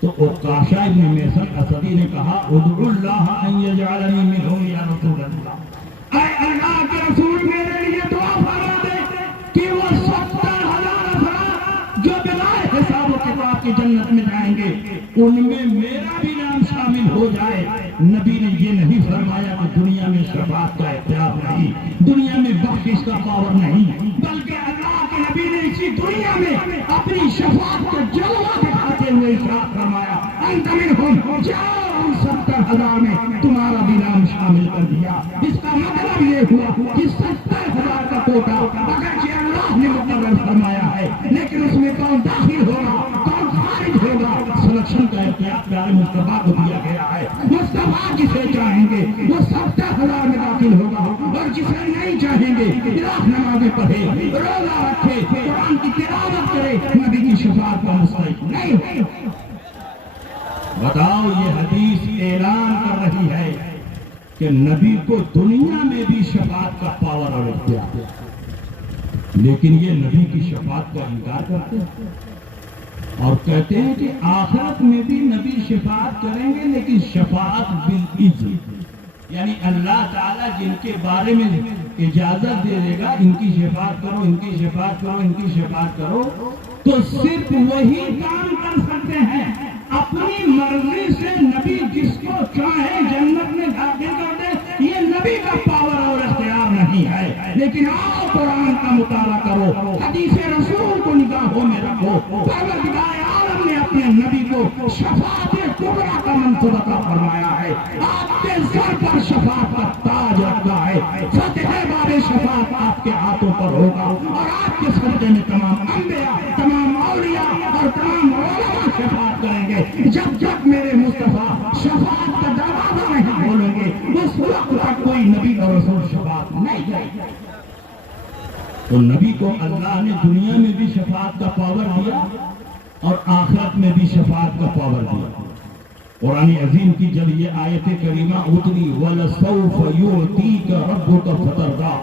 تو عکاشہ ابن محصن اسدی نے کہا ادعو اللہ ان یجعلنی منہم یا رسول اللہ، اے اللہ کے رسول میرے لیے دعا فرما دے کہ وہ 70,000 افراد جو بغیر حساب و کتاب کی جنت میں جائیں گے ان میں میرا بھی نام شامل ہو جائے. نبی نے یہ نہیں فرمایا کہ دنیا میں شفاعت کا اختیار نہیں، دنیا میں بخشش کا پاور نہیں، بلکہ اللہ کے نبی نے اسی دنیا میں اپنی شفاعت کا جلوہ دکھاتے ہوئے ارشاد فرمایا انت منہم، جاؤ ان 70,000 میں تمہارا بھی نام شامل کر دیا. اس کا مطلب یہ ہوا کہ 70,000 کا کوٹا اگرچہ اللہ نے مقرر فرمایا ہے، لیکن اس میں کون داخل ہوگا کون خارج ہوگا، سلیکشن کا اختیار پیارے مصطفیٰ کو دیا گیا ہے. مصطفیٰ جسے چاہیں گے وہ 70,000 میں داخل ہوگا، اور جسے نہیں چاہیں گے راہ نمازیں پڑھے، روزہ رکھے، قرآن کی تلاوت کرے، نبی کی شفاعت کا مستحق نہیں ہوگا. بتاؤ یہ حدیث اعلان کر رہی ہے کہ نبی کو دنیا میں بھی شفاعت کا پاور اور اختیار ہے، لیکن یہ نبی کی شفاعت کا انکار کرتے ہیں اور کہتے ہیں کہ آخرت میں بھی نبی شفاعت کریں گے، لیکن شفاعت بالإذن، یعنی اللہ تعالیٰ جن کے بارے میں اجازت دے دے گا ان کی شفاعت کرو، ان کی شفاعت کرو، ان کی شفاعت کرو، تو صرف وہی کام کر سکتے ہیں. اپنی مرضی سے نبی جس کو چاہے جنت میں داخل کر دے، یہ نبی کا پاور اور اختیار نہیں ہے. لیکن آؤ قرآن کا مطالعہ کرو، حدیث رسول کو نگاہوں میں رکھو. پروردگار عالم نے اپنے نبی کو شفاعت کبریٰ کا منصب عطا فرمایا ہے. آپ کے سر پر شفاعت کا تاج رکھا ہے. فتح باب شفاعت آپ کے ہاتھوں پر ہوگا، اور آپ کے سجدے میں تمام انبیاء، تمام اولیاء اور تمام علماء شفاعت کریں گے. جب جب میرے مصطفیٰ شفاعت کا دروازہ نہیں کھولیں گے اس وقت تک کوئی نبی اور رسول شفاعت نہیں جائے گا. تو نبی کو اللہ نے دنیا میں بھی شفاعت کا پاور دیا اور آخرت میں بھی شفاعت کا پاور دیا. قرآن عظیم کی جب یہ آیت کریمہ اتری وَلَسَوْفَ يُعْتِيكَ رَبُّكَ فَتَرْضَىٰ،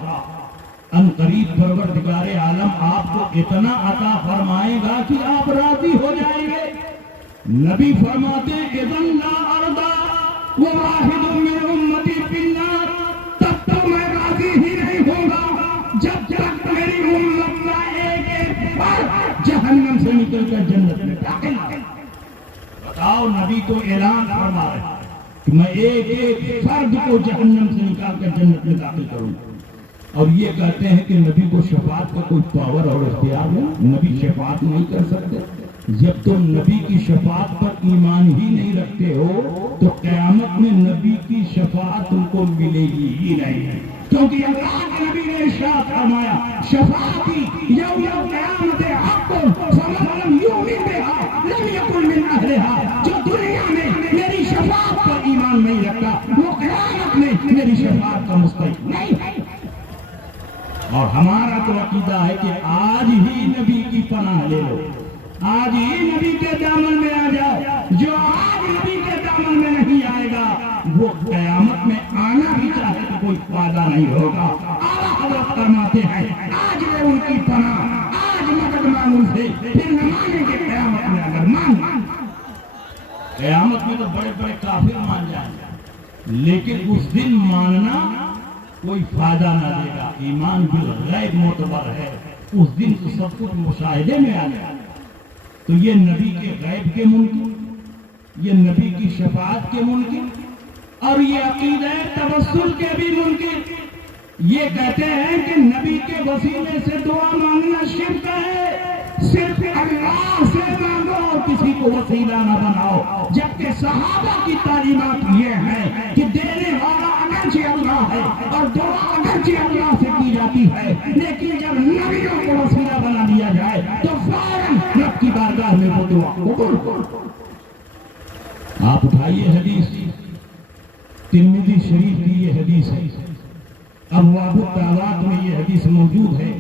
ان قریب پروردگار عالم آپ کو اتنا عطا فرمائے گا کہ آپ راضی ہو جائیں گے۔ نبی فرماتے اِذًا لَا أَرْضَىٰ وَوَاحِدٌ مِّنْ أُمَّتِي فِي النَّارِ، تب تک میں راضی ہی نہیں ہوں گا جب تک میری امت کا ایک ایک فرد جہنم سے نکل کر جنت میں داخل نہ ہو۔ بتاؤ، نبی تو اعلان فرما رہے ہیں کہ میں ایک ایک فرد کو جہنم سے نکال کر جنت میں داخل کروں گا۔ اور یہ کہتے ہیں کہ نبی کو شفاعت کا کوئی پاور اور اختیار نہیں، نبی شفاعت نہیں کر سکتے۔ جب تم نبی کی شفاعت پر ایمان ہی نہیں رکھتے ہو تو قیامت میں نبی کی شفاعت تم کو ملے گی ہی نہیں، کیونکہ اللہ کے نبی نے ارشاد فرمایا شفاعتی یوم القیامت حق فمن لم یؤمن بها لم یکن من اہلها، جو دنیا میں میری شفاعت پر ایمان نہیں رکھتا وہ قیامت میں میری شفاعت کا مستحق نہیں ہے۔ اور ہمارا تو عقیدہ ہے کہ آج ہی نبی کی پناہ لے لو، آج ہی نبی کے دامن میں آ جاؤ۔ جو آج نبی کے دامن میں نہیں آئے گا وہ قیامت میں آنا بھی چاہے تو کوئی فائدہ نہیں ہوگا۔ اعلیٰ حضرت فرماتے ہیں آج لے ان کی پناہ، آج مدد مانگ ان سے، پھر نہ مانیں گے قیامت میں اگر مان۔ قیامت میں تو بڑے بڑے کافر مان جائیں گے، لیکن اس دن ماننا کوئی فائدہ نہ دے گا۔ ایمان بالغیب معتبر ہے، اس دن تو سب کچھ مشاہدے میں آ جائے۔ تو یہ نبی کے غیب کے منکر، یہ نبی کی شفاعت کے منکر، اور یہ عقیدہ توسل کے بھی منکر یہ کہتے ہیں کہ نبی کے وسیلے سے دعا مانگنا شرک ہے، صرف اللہ سے مانگو اور کسی کو وسیلہ نہ بناؤ، جبکہ صحابہ کی تعلیمات یہ ہے کہ دینے والا اگرچہ اللہ ہے اور دعا اگرچہ اللہ سے کی جاتی ہے، لیکن جب نبیوں کو وسیلہ بنا دیا جائے تو فوراً رب کی بارگاہ میں وہ دعا قبول ہو۔ آپ اٹھائیے حدیث، ترمذی شریف کی یہ حدیث ہے، ابواب الدعوات میں یہ حدیث موجود ہے۔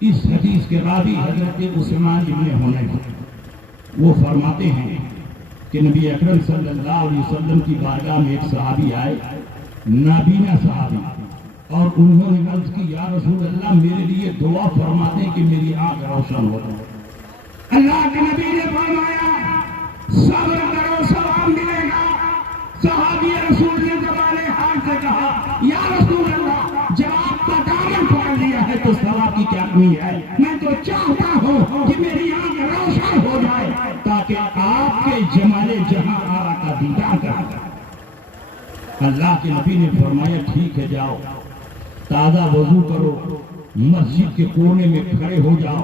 اس حدیث کے راوی حضرت عثمان بن حنیف، وہ فرماتے ہیں کہ نبی اکرم صلی اللہ علیہ وسلم کی بارگاہ میں ایک صحابی آئے، نابینا صحابی، اور انہوں نے عرض کی یا رسول اللہ میرے لیے دعا فرما دیں کہ میری آنکھ روشن ہو۔ اللہ کے نبی نے فرمایا صبر کرو ثواب ملے گا۔ صحابی رسول نے زبان حال سے کہا یا رسول اللہ جب آپ کا دامن پکڑ لیا ہے تو ثواب کی کیا کمی ہے؟ میں تو چاہتا ہوں کہ میری آنکھ روشن ہو جائے تاکہ آپ کے جمال جہاں آرا کا دیدار کر۔ اللہ کے نبی نے فرمایا ٹھیک ہے جاؤ، تازہ وضو کرو، مسجد کے کونے میں کھڑے ہو جاؤ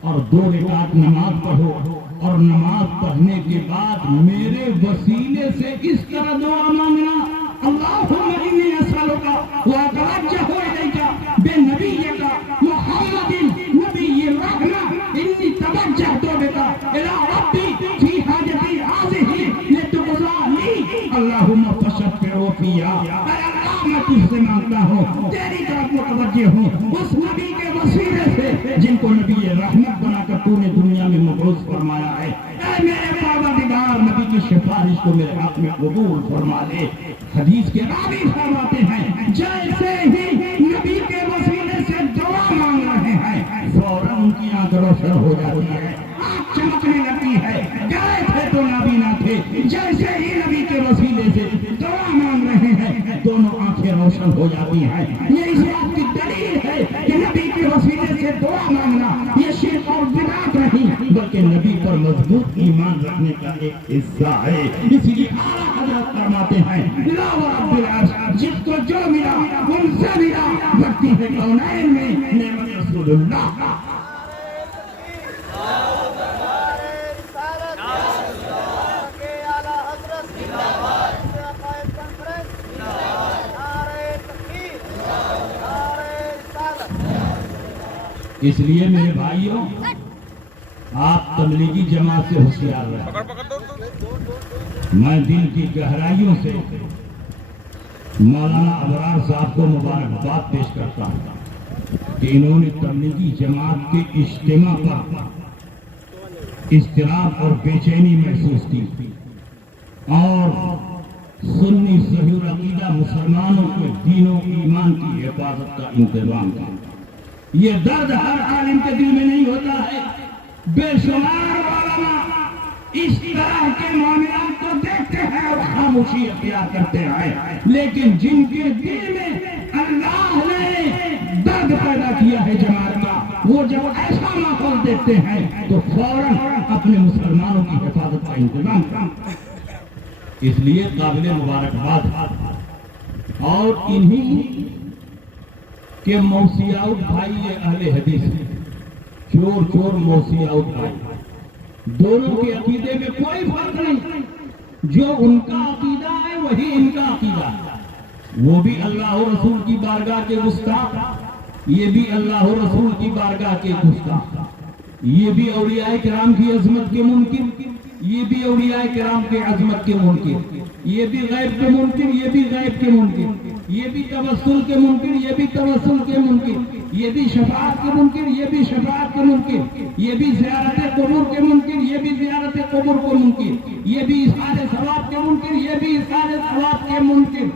اور 2 رکعت نماز پڑھو، اور نماز پڑھنے کے بعد میرے وسیلے سے اس طرح دعا مانگنا اللہم انی اسألک واتوجہ الیک بنبیک محمد نبی الرحمہ انی توجہت بک الی ربی فی حاجتی ہذہ لتقضی لی اللہم فشفع فیہا۔ اے اللہ میں تجھ سے مانگتا ہوں، تیری طرف متوجہ ہوں اس نبی کے وسیلے سے جن کو نبی رحمت بنا کر تو نے دنیا میں مبعوث فرمایا ہے۔ اے میرے پروردگار نبی کی سفارش کو میرے حق میں قبول فرما دے۔ حدیث کے راوی فرماتے ہیں جیسے ہی نبی کے وسیلے سے دعا مانگ رہے ہیں فوراً ان کی آنکھ روشن ہو جاتی ہے، آنکھ چمکنے لگتی ہے۔ گئے تھے تو نابینا تھے، جیسے ہی نبی کے وسیلے سے دعا مانگ رہے ہیں دونوں آنکھیں روشن ہو جاتی ہیں۔ یہ اس بات کی دلیل ہے کہ نبی کے وسیلے سے دعا مانگنا یہ شرک اور بدعت نہیں بلکہ نبی پر مضبوط ایمان رکھنے کا ایک حصہ ہے۔ اسی لیے اعلیٰ حضرت فرماتے ہیں لا رب العرش جس کو جو ملا ان سے ملا، بڑھتی ہے کونین میں نعمت رسول اللہ۔ اس لیے میرے بھائیوں آپ تبلیغی جماعت سے ہوشیار رہیں۔ میں دل کی گہرائیوں سے مولانا ابرار صاحب کو مبارکباد پیش کرتا ہوں کہ انہوں نے تبلیغی جماعت کے اجتماع پر اضطراب اور بے چینی محسوس کی اور سنی صحیح عقیدہ مسلمانوں کے دینوں ایمان کی حفاظت کا انتظام کیا۔ یہ درد ہر عالم کے دل میں نہیں ہوتا ہے۔ بے شمار علماء اس طرح کے معاملات کو دیکھتے ہیں اور خاموشی اختیار کرتے ہیں، لیکن جن کے دل میں اللہ نے درد پیدا کیا ہے جماعت کا، وہ جب ایسا ماحول دیکھتے ہیں تو فوراً اپنے مسلمانوں کی حفاظت کا انتظام کرتے ہیں۔ اس لیے قابل مبارکباد اور انہی کہ موسیاؤد بھائی یہ اہل حدیث ہیں، چور موسیاؤد بھائی، دونوں کے عقیدے میں کوئی فرق نہیں۔ جو ان کا عقیدہ ہے وہی ان کا عقیدہ ہے۔ وہ بھی اللہ و رسول کی بارگاہ کے گستاخ، یہ بھی اللہ و رسول کی بارگاہ کے گستاخ، یہ بھی اولیاء کرام کی عظمت کے منکر، یہ بھی اولیاء کرام کے عظمت کے منکر، یہ بھی غیب کے منکر، یہ بھی غیب کے منکر، یہ بھی توسل کے منکر، یہ بھی توسل کے منکر، یہ بھی شفاعت کے منکر، یہ بھی شفاعت کے منکر، یہ بھی زیارت قبور کے منکر، یہ بھی زیارت قبور کے منکر، یہ بھی اصحاب ثواب کے منکر، یہ بھی اصحاب ثواب کے منکر۔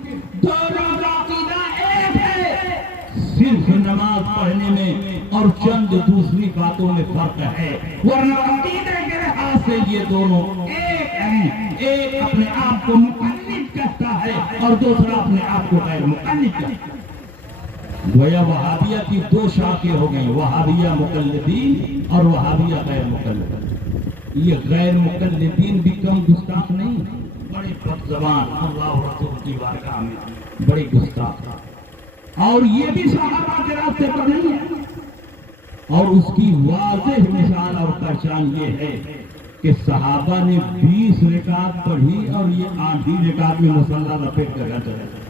دونوں کا عقیدہ ایک ہے، صرف نماز پڑھنے میں اور چند دوسری باتوں میں فرق ہے، ورنہ عقیدے کے لحاظ سے یہ دونوں ایک ہیں۔ ایک اپنے آپ کو مقلد کہتا ہے اور دوسرا اپنے آپ کو غیر مقلد کہتا ہے۔ گویا وہابیہ کی دو شاخیں ہو گئی، وہابیہ مقلدین اور وہابیہ غیر مقلدین۔ یہ غیر مقلدین بھی کم گستاخ نہیں، بڑے بد زبان، اللہ و رسول کی بارگاہ میں بڑے گستاخ، اور یہ بھی صحابہ کے راستے پر نہیں ہے۔ اور اس کی واضح مثال اور پہچان یہ ہے کہ صحابہ نے 20 رکعت پڑھی اور یہ 8 رکعت میں مصلی لپیٹ کر گھر چلے گئے۔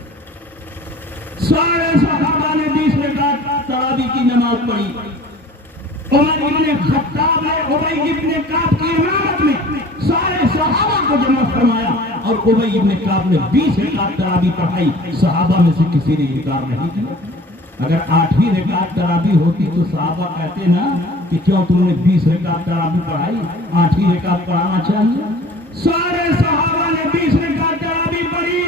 سارے صحابہ نے 20 رکعت تراویح کی نماز پڑھی۔ عمر ابن خطاب نے ابی ابن کعب کی امامت میں سارے صحابہ کو جمع فرمایا اور ابی ابن کعب نے 20 رکعت تراویح پڑھائی۔ صحابہ میں سے کسی نے انکار نہیں کیا۔ اگر 8 رکعت تراویح ہوتی تو صحابہ کہتے نا کہ کیوں تم نے 20 رکعت تراویح پڑھائی، 8 رکعت پڑھانا چاہیے۔ سارے صحابہ نے 20 رکعت تراویح پڑھی،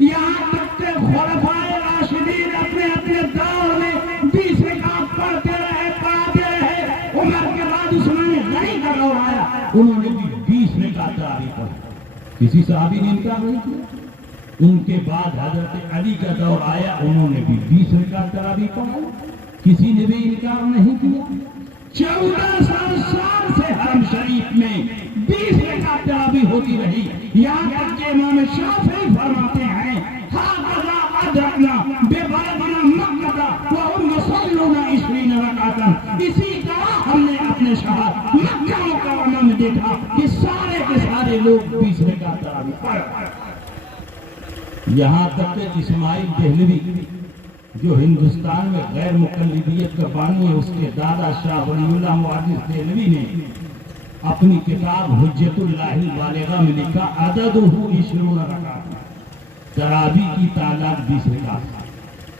یہاں تک کہ خلفائے راشدین اپنے اپنے دور میں 20 رکعت پڑھتے رہے، پڑھاتے رہے۔ عمر کے بعد عثمان غنی کا دور آیا، انہوں نے بھی 20 رکعت تراویح پڑھی، کسی صحابی نے انکار نہیں کیا۔ ان کے بعد حضرت علی کا دور آیا، انہوں نے بھی 20 رکعت تراویح پڑھی، کسی نے بھی انکار نہیں کیا۔ 1400 سال سے حرم شریف میں 20 رکعت تراویح ہوتی رہی، یہاں تک کہ امام شافعی فرماتے ہیں ہاذا ادرکنا ببلدنا مکہ وهم یصلون 20 رکعتا، اسی طرح ہم نے اپنے شہر مکہ مکرمہ میں دیکھا کہ سارے کے سارے لوگ 20 رکعت تراویح پڑھتے۔ یہاں تک کہ اسماعیل دہلوی جو ہندوستان میں غیر مقلدیت کا بانی ہے، اس کے دادا شاہ ولی اللہ محدث دہلوی نے اپنی کتاب حجت اللہ البالغہ میں لکھا عددہ 20 رکعت، تراویح کی تعداد 20 رکعت۔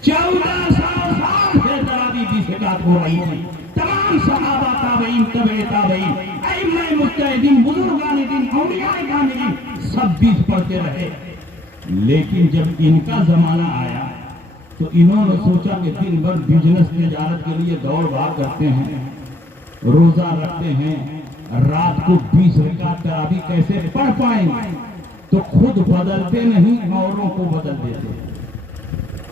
1400 سال سے تراویح 20 رکعت ہو رہی تھی۔ تمام صحابہ، تابعین، تبع تابعین، ائمہ مجتہدین، بزرگان دین، اولیاء کاملین سب 20 پڑھتے رہے۔ لیکن جب ان کا زمانہ آیا تو انہوں نے سوچا کہ دن بھر بزنس تجارت کے لیے دوڑ بھاگ کرتے ہیں، روزہ رکھتے ہیں، رات کو 20 رکعت تراویح کیسے پڑھ پائیں گے؟ تو خود بدلتے نہیں، اوروں کو بدل دیتے ہیں۔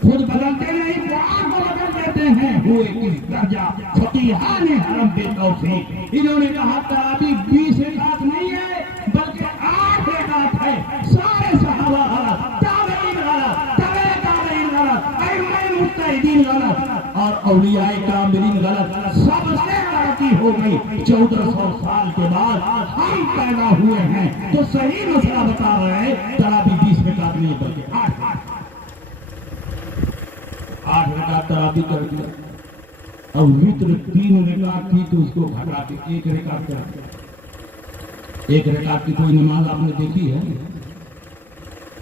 خود بدلتے نہیں، قرآن کو بدل دیتے ہیں۔ ہوئے کس درجہ فقیہان حرم بے توفیق، انہوں نے کہا تراویح 20 رکعت نہیں ہے بلکہ 8 رکعت ہے۔ سارے صحابہ غلط، تابعین غلط، تبع تابعین غلط، ائمہ مجتہدین غلط اور اولیاء کاملین غلط، سب سے غلطی ہو گئی۔ 1400 سال کے بعد ہم پیدا ہوئے ہیں تو صحیح مسئلہ بتا رہے ہیں، تراویح 20 رکعت نہیں بلکہ 8 رکعت تراویح کر دیا۔ اب وتر 3 رکعت تھی تو اس کو گھٹا کے 1 رکعت کر دیا۔ 1 رکعت کی کوئی نماز آپ نے دیکھی ہے؟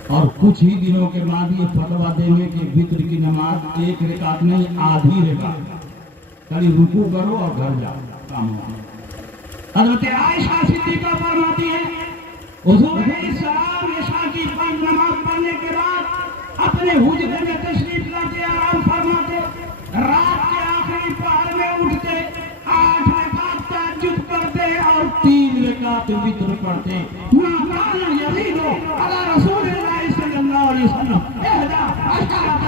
اور کچھ ہی دنوں کے بعد یہ فتویٰ دیں گے کہ وتر کی نماز 1 رکعت نہیں، آدھی رکعت، خالی رکوع کرو اور گھر جاؤ، کام ہو۔ حضرت عائشہ صدیقہ فرماتی ہے حضور علیہ السلام عشاء کی نماز پڑھنے کے بعد اپنے حجرے میں تشریف لاتے آرام فرماتے، رات کے آخری پہر میں اٹھتے 8 رکعت تہجد پڑھتے اور 3 رکعت وتر پڑھتے۔ ما کان یزید علی رسول اللہ صلی اللہ علیہ وسلم 11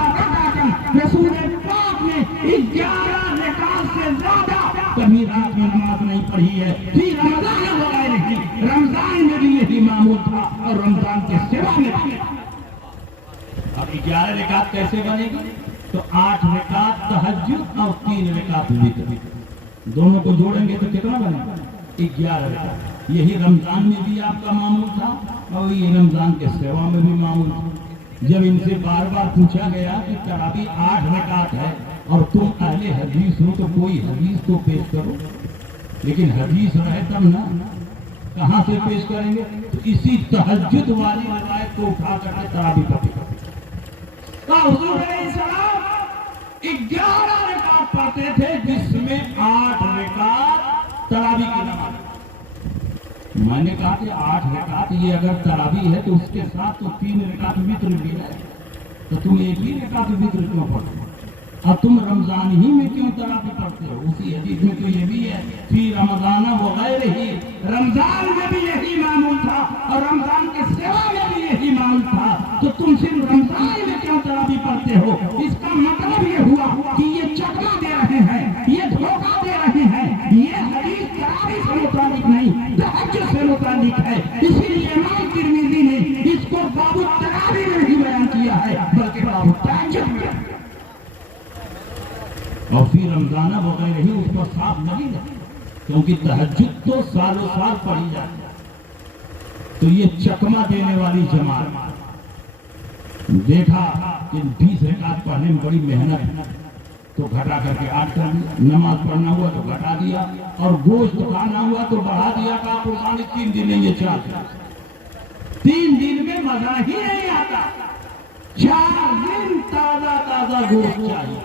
رکعت، رسول پاک نے 11 رکعت سے زیادہ کبھی رات میں نماز نہیں پڑھی ہے۔ فی رمضان وغیرہ، رمضان میں بھی یہی معمول تھا اور رمضان کے سوا میں بھی۔ اب 11 رکعت کیسے بنے گی؟ تو 8 رکعت تہجد اور 3 رکعت وتر، دونوں کو جوڑیں گے تو کتنا بنے گا؟ 11 رکعت۔ یہی رمضان میں بھی آپ کا معمول تھا اور یہ رمضان کے سوا میں بھی معمول تھا۔ جب ان سے بار بار پوچھا گیا کہ تراویح 8 رکعت ہے اور تم اہل حدیث ہو تو کوئی حدیث تو پیش کرو، لیکن حدیث رہے تب نا، کہاں سے پیش کریں گے؟ تو اسی تہجد والی روایت کو اٹھا کر کے تراویح پڑھی۔ حضور علیہ السلام 11 رکعت پڑھتے تھے جس میں 8 رکعت تراویح کی نماز۔ میں نے کہا کہ 8 رکعت یہ اگر تراویح ہے تو اس کے ساتھ تو 3 رکعت وتر بھی ہے، تو تم ایک ہی رکعت وتر کیوں پڑھتے ہو؟ اور تم رمضان ہی میں کیوں تراویح پڑھتے ہو؟ اسی حدیث میں تو یہ بھی ہے فی رمضان وغیرہ ہی، رمضان میں بھی یہی معمول تھا اور رمضان کے سوا میں بھی یہی معمول تھا، تو تم صرف رمضان میں کیوں تراویح پڑھتے ہو؟ اس کا مطلب یہ ہوا کہ یہ چکما دے رہے ہیں، یہ دھوکہ دے رہے ہیں، یہ حدیث تراویح سے متعلق نہیں تہجد سے متعلق ہے۔ اسی لیے امام ترمذی نے اس کو باب التراویح میں نہیں بیان کیا ہے بلکہ باب التہجد میں، اور فی رمضان وغیرہ ہی اس پر صاف نہیں ہے، کیونکہ تہجد تو سالوں سال پڑھی جاتی ہے۔ تو یہ چکما دینے والی جماعت دیکھا کہ 20 رکعت پڑھنے میں بڑی محنت، تو گھٹا کر کے 8 کر دیا، نماز پڑھنا ہوا تو گھٹا دیا، اور گوشت کھانا ہوا تو بڑھا دیا۔ کہ قربانی 3 دن میں یہ 4 3 دن میں مزہ ہی نہیں آتا، 4 دن تازہ تازہ گوشت چاہیے۔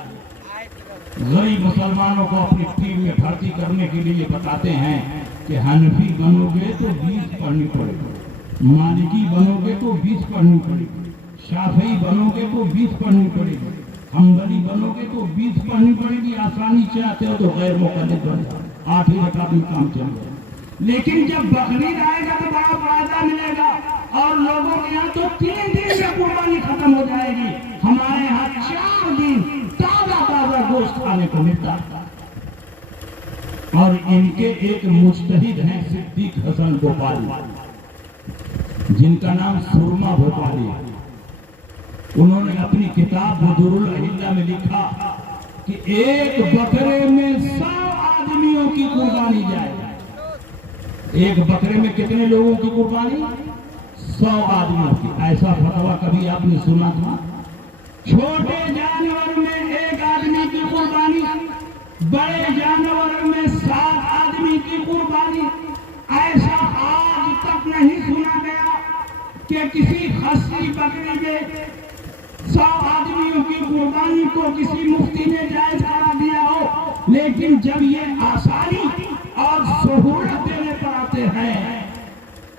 غریب مسلمانوں کو اپنی ٹیم میں بھرتی کرنے کے لیے بتاتے ہیں کہ حنفی بنو گے تو 20 پڑھنی پڑے گی، مالکی بنو گے تو 20 پڑھنی پڑے گی، شافعی بنو گے تو 20 پڑھنی پڑے گی، حنبلی بنو گے تو 20 پڑھنی پڑے گی۔ آسانی چاہتے ہو تو غیر مقلد بن جاؤ، 8 ہی رکعت میں کام چل گیا۔ لیکن جب بقرعید آئے گا تو بڑا فائدہ ملے گا، اور لوگوں کے یہاں تو 3 دن میں قربانی ختم ہو جائے گی، ہمارے یہاں 4 دن تازہ تازہ گوشت کھانے کو ملتا ہے۔ اور ان کے ایک مجتہد ہیں صدیق حسن بھوپالی، جن کا نام سرما بھوپالی ہے۔ انہوں نے اپنی کتاب بدر الاحلہ میں لکھا کہ ایک بکرے میں 100 آدمیوں کی قربانی جائے۔ ایک بکرے میں کتنے لوگوں کی قربانی؟ 100 آدمیوں کی۔ ایسا فتویٰ کبھی آپ نے سنا تھا؟ چھوٹے جانور میں 1 آدمی کی قربانی، بڑے جانور میں 7 آدمی کی قربانی۔ ایسا آج تک نہیں سنا گیا کہ کسی خصی بکری میں 100 آدمیوں کی قربانی کو کسی مفتی نے جائز کرا دیا ہو۔ لیکن جب یہ آسانی اور سہولت دینے پر آتے ہیں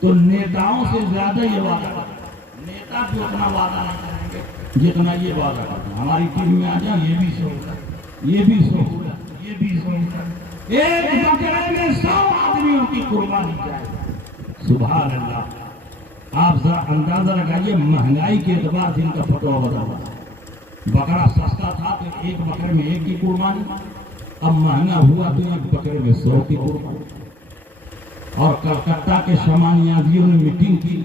تو نیتاؤں سے زیادہ یہ وعدہ کرتے ہیں۔ نیتا بھی اتنا وعدہ نہیں کریں گے جتنا یہ وعدہ کرتے ہیں۔ ہماری ٹیم میں آ جائیں، یہ بھی سہولت، یہ بھی سہولت، یہ بھی سہولت۔ ایک بکرے میں 100 آدمیوں کی قربانی جائے۔ سبحان اللہ! آپ ذرا اندازہ لگائیے مہنگائی کے اعتبار سے ان کا فتویٰ بدل ہوا۔ بکرا سستا تھا تو ایک بکرے میں 1 کی قربانی، اب مہنگا ہوا تو ایک بکرے میں 100 کی قربانی۔ اور کلکتہ کے شمع نیازیوں نے میٹنگ کی،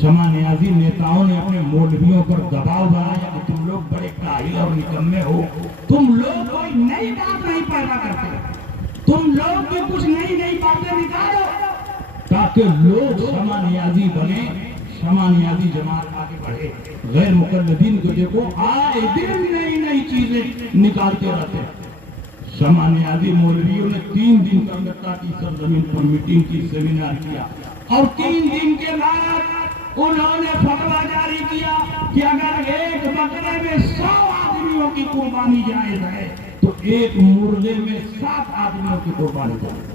شمع نیازی نیتاؤں نے اپنے مولویوں پر دباؤ بنایا کہ تم لوگ بڑے کاہل اور نکمے ہو، تم لوگ کوئی نئی بات نہیں پیدا کرتے، تم لوگ بھی کچھ نئی باتیں نکالو تاکہ لوگ شمع نیازی بنے، شمع نیازی جماعت آگے بڑھے۔ غیر مقلدین کو دیکھو آئے دن نئی چیزیں نکالتے رہتے ہیں۔ شمع نیازی مولویوں نے 3 دن کلکتہ کی سرزمین پر میٹنگ کی، سیمینار کیا، اور 3 دن کے بعد انہوں نے فتویٰ جاری کیا کہ اگر ایک بکرے میں 100 آدمیوں کی قربانی جائز ہے تو ایک مرغے میں 7 آدمیوں کی قربانی جائز ہے۔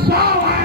100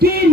3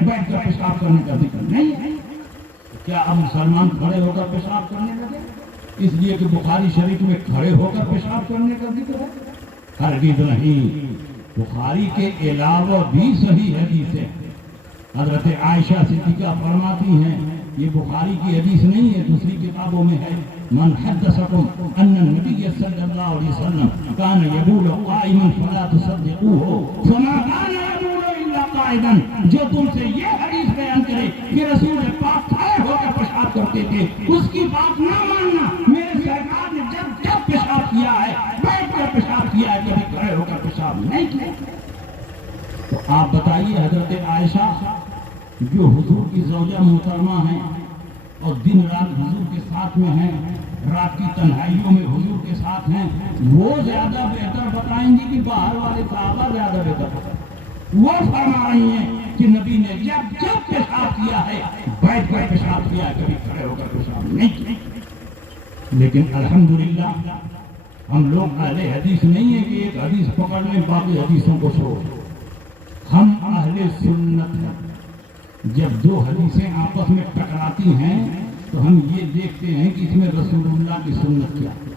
بیٹھ کر پیشاب کرنے کا ذکر نہیں ہے۔ کیا اب مسلمان کھڑے ہو کر پیشاب کرنے لگے اس لیے کہ بخاری شریف میں کھڑے ہو کر پیشاب کرنے کا ذکر ہے؟ ہرگز نہیں۔ بخاری کے علاوہ بھی صحیح حدیثیں حضرت عائشہ صدیقہ فرماتی ہیں، یہ بخاری کی حدیث نہیں ہے، دوسری کتابوں میں ہے، من حدثکم ان النبی صلی اللہ علیہ وسلم کان یبول قائما فلا تصدقوه فما کان یبول الا قائدا، جو تم سے یہ حدیث بیان کرے کہ رسول پاک کھڑے ہو کر پیشاب کرتے تھے اس کی بات نہ ماننا۔ میرے سرکار نے جب جب پیشاب کیا ہے بیٹھ کر پیشاب کیا ہے، کبھی کھڑے ہو کر پیشاب نہیں کیا۔ تو آپ بتائیے حضرت عائشہ جو حضور کی زوجہ محترمہ ہیں اور دن رات حضور کے ساتھ میں ہیں، رات کی تنہائیوں میں حضور کے ساتھ ہیں، وہ زیادہ بہتر بتائیں گی کہ باہر والے صحابہ زیادہ بہتر بتائیں؟ وہ فرما رہی ہیں کہ نبی نے جب جب پیشاب کیا ہے بیٹھ کر پیشاب کیا ہے، کبھی کھڑے ہو کر پیشاب نہیں کیا۔ لیکن الحمدللہ ہم لوگ اہل حدیث نہیں ہیں کہ ایک حدیث پکڑ لیں باقی حدیثوں کو چھوڑ دیں۔ ہم اہل سنت ہیں۔ جب دو حدیثیں آپس میں ٹکراتی ہیں تو ہم یہ دیکھتے ہیں کہ اس میں رسول اللہ کی سنت کیا ہے۔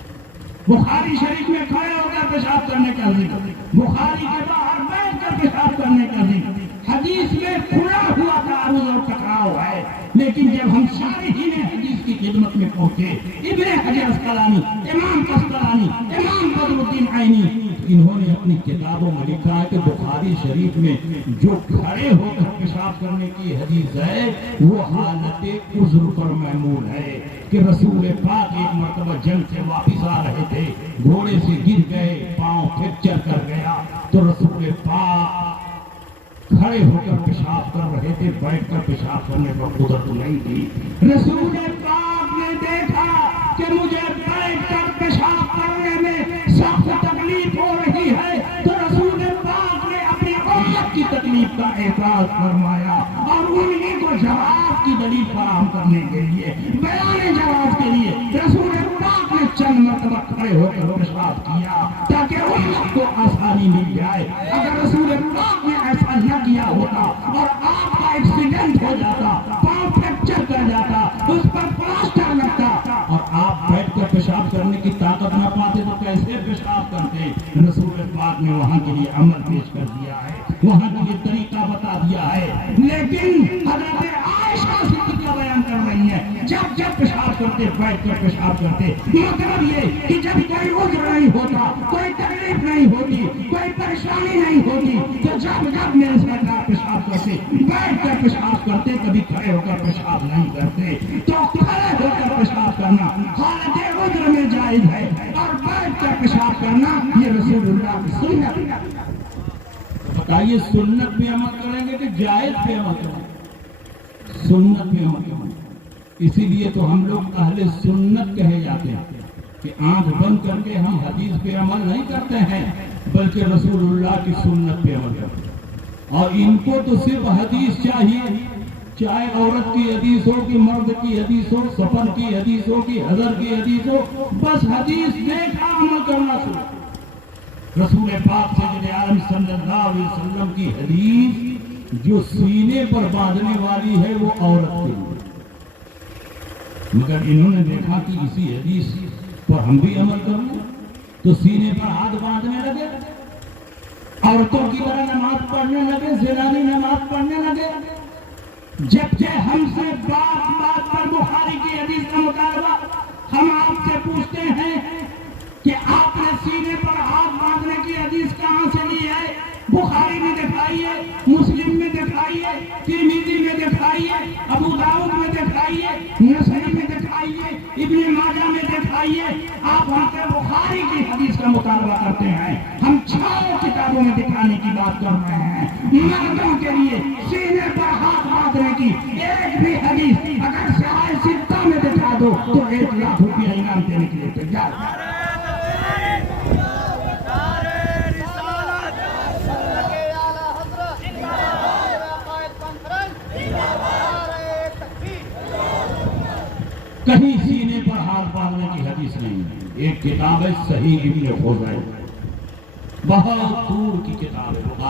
بخاری شریف میں کھڑے ہو کر پیشاب کرنے کا ذکر، بخاری کے باہر بیٹھ کر پیشاب کرنے کا ذکر، حدیث میں کھلا ہوا تعارض اور ٹکراؤ ہے۔ لیکن جب ہم شارحین حدیث کی خدمت میں پہنچے، ابن حجر اسقلانی، امام قسطلانی، امام بدر الدین عینی، انہوں نے اپنی کتابوں میں لکھا ہے کہ بخاری شریف میں جو کھڑے ہو کر پیشاب کرنے کی حدیث ہے وہ حالت عذر پر محمول ہے کہ رسول پاک ایک مرتبہ جنگ سے واپس آ رہے تھے، گھوڑے سے گر گئے، پاؤں فریکچر کر گیا، تو رسول پاک کھڑے ہو کر پیشاب کر رہے تھے، بیٹھ کر پیشاب کرنے پر قدرت نہیں تھی۔ رسول پاک نے دیکھا کہ مجھے بیٹھ کر پیشاب کرنے میں سخت تکلیف ہو رہی ہے، تو رسول پاک نے اپنی امت کی تکلیف کا احساس فرمایا اور انہیں کو جواز کی دلیل فراہم کرنے کے لیے، بیان جواز کے لیے رسول پاک نے چند مرتبہ کھڑے ہو کر پیشاب کیا تاکہ امت کو آسانی مل جائے۔ اگر رسول پاک نے ایسا نہ کیا ہوتا اور آپ کا ایکسیڈنٹ ہو جاتا، پاؤں فریکچر کر جاتا، اس پر پلاسٹر لگتا اور آپ بیٹھ کر پیشاب کرنے کی طاقت نہ پاتے تو کیسے پیشاب کرتے؟ رسول پاک نے وہاں کے لیے عمل پیش کر دیا ہے، وہاں کے لیے طریقہ بتا دیا ہے۔ لیکن حضرت عائشہ صدیقہ بیان کر رہی ہیں جب جب پیشاب کرتے بیٹھ کر پیشاب کرتے، مطلب یہ کہ جب کوئی عذر نہیں ہوتا، کوئی تکلیف نہیں ہوتی، کوئی پریشانی نہیں ہوتی، تو جب جب میرے سرکار پیشاب کرتے بیٹھ کر پیشاب کرتے، کبھی کھڑے ہو کر پیشاب نہیں کرتے۔ تو کھڑے ہو کر پیشاب کرنا حالت عذر میں جائز ہے اور بیٹھ کر پیشاب کرنا یہ رسول اللہ کی سنت ہے۔ بتائیے سنت پہ عمل کریں گے کہ جائز پہ عمل کریں گے؟ سنت پہ عمل کریں گے۔ اسی لیے تو ہم لوگ اہل سنت کہے جاتے ہیں کہ آنکھ بند کر کے ہم حدیث پہ عمل نہیں کرتے ہیں بلکہ رسول اللہ کی سنت پہ عمل کرتے ہیں۔ اور ان کو تو صرف حدیث چاہیے، چاہے عورت کی حدیث ہو کہ مرد کی حدیث ہو، سفر کی حدیث ہو کہ حضر کی حدیث ہو، بس حدیث دیکھا عمل کرنا شروع۔ رسول پاک سید عالم صلی اللہ علیہ وسلم کی حدیث جو سینے پر باندھنے والی ہے وہ عورت کے لیے، مگر انہوں نے دیکھا کہ اسی حدیث پر ہم بھی عمل کریں تو سینے پر ہاتھ باندھنے لگے، عورتوں کی طرح نماز پڑھنے لگے، زنانی نماز پڑھنے لگے۔ جبکہ ہم سے بات بات پر بخاری کی حدیث کا مطالبہ، ہم آپ سے پوچھتے ہیں کہ آپ نے سینے پر ہاتھ باندھنے کی حدیث کہاں سے لی ہے؟ بخاری میں دکھائیے، مسلم میں دکھائیے، ترمذی میں دکھائیے، ابو داؤد میں دکھائیے، نسائی میں دکھائیے، ابن ماجہ میں دکھائیے۔ آپ ہم سے بخاری کی حدیث کا مطالبہ کرتے ہیں، ہم 6 کتابوں میں دکھانے کی بات کر رہے ہیں۔ مردوں کے لیے سینے پر ہاتھ باندھنے کی ایک بھی حدیث اگر صحیح ستہ میں دکھا دو تو 1 لاکھ روپیہ انعام دینے کے لیے تیار۔ کہیں سینے پر ہاتھ باندھنے کی حدیث نہیں ہے۔ ایک کتاب ہے صحیح ابن خزیمہ، بہت دور کی کتاب ہے،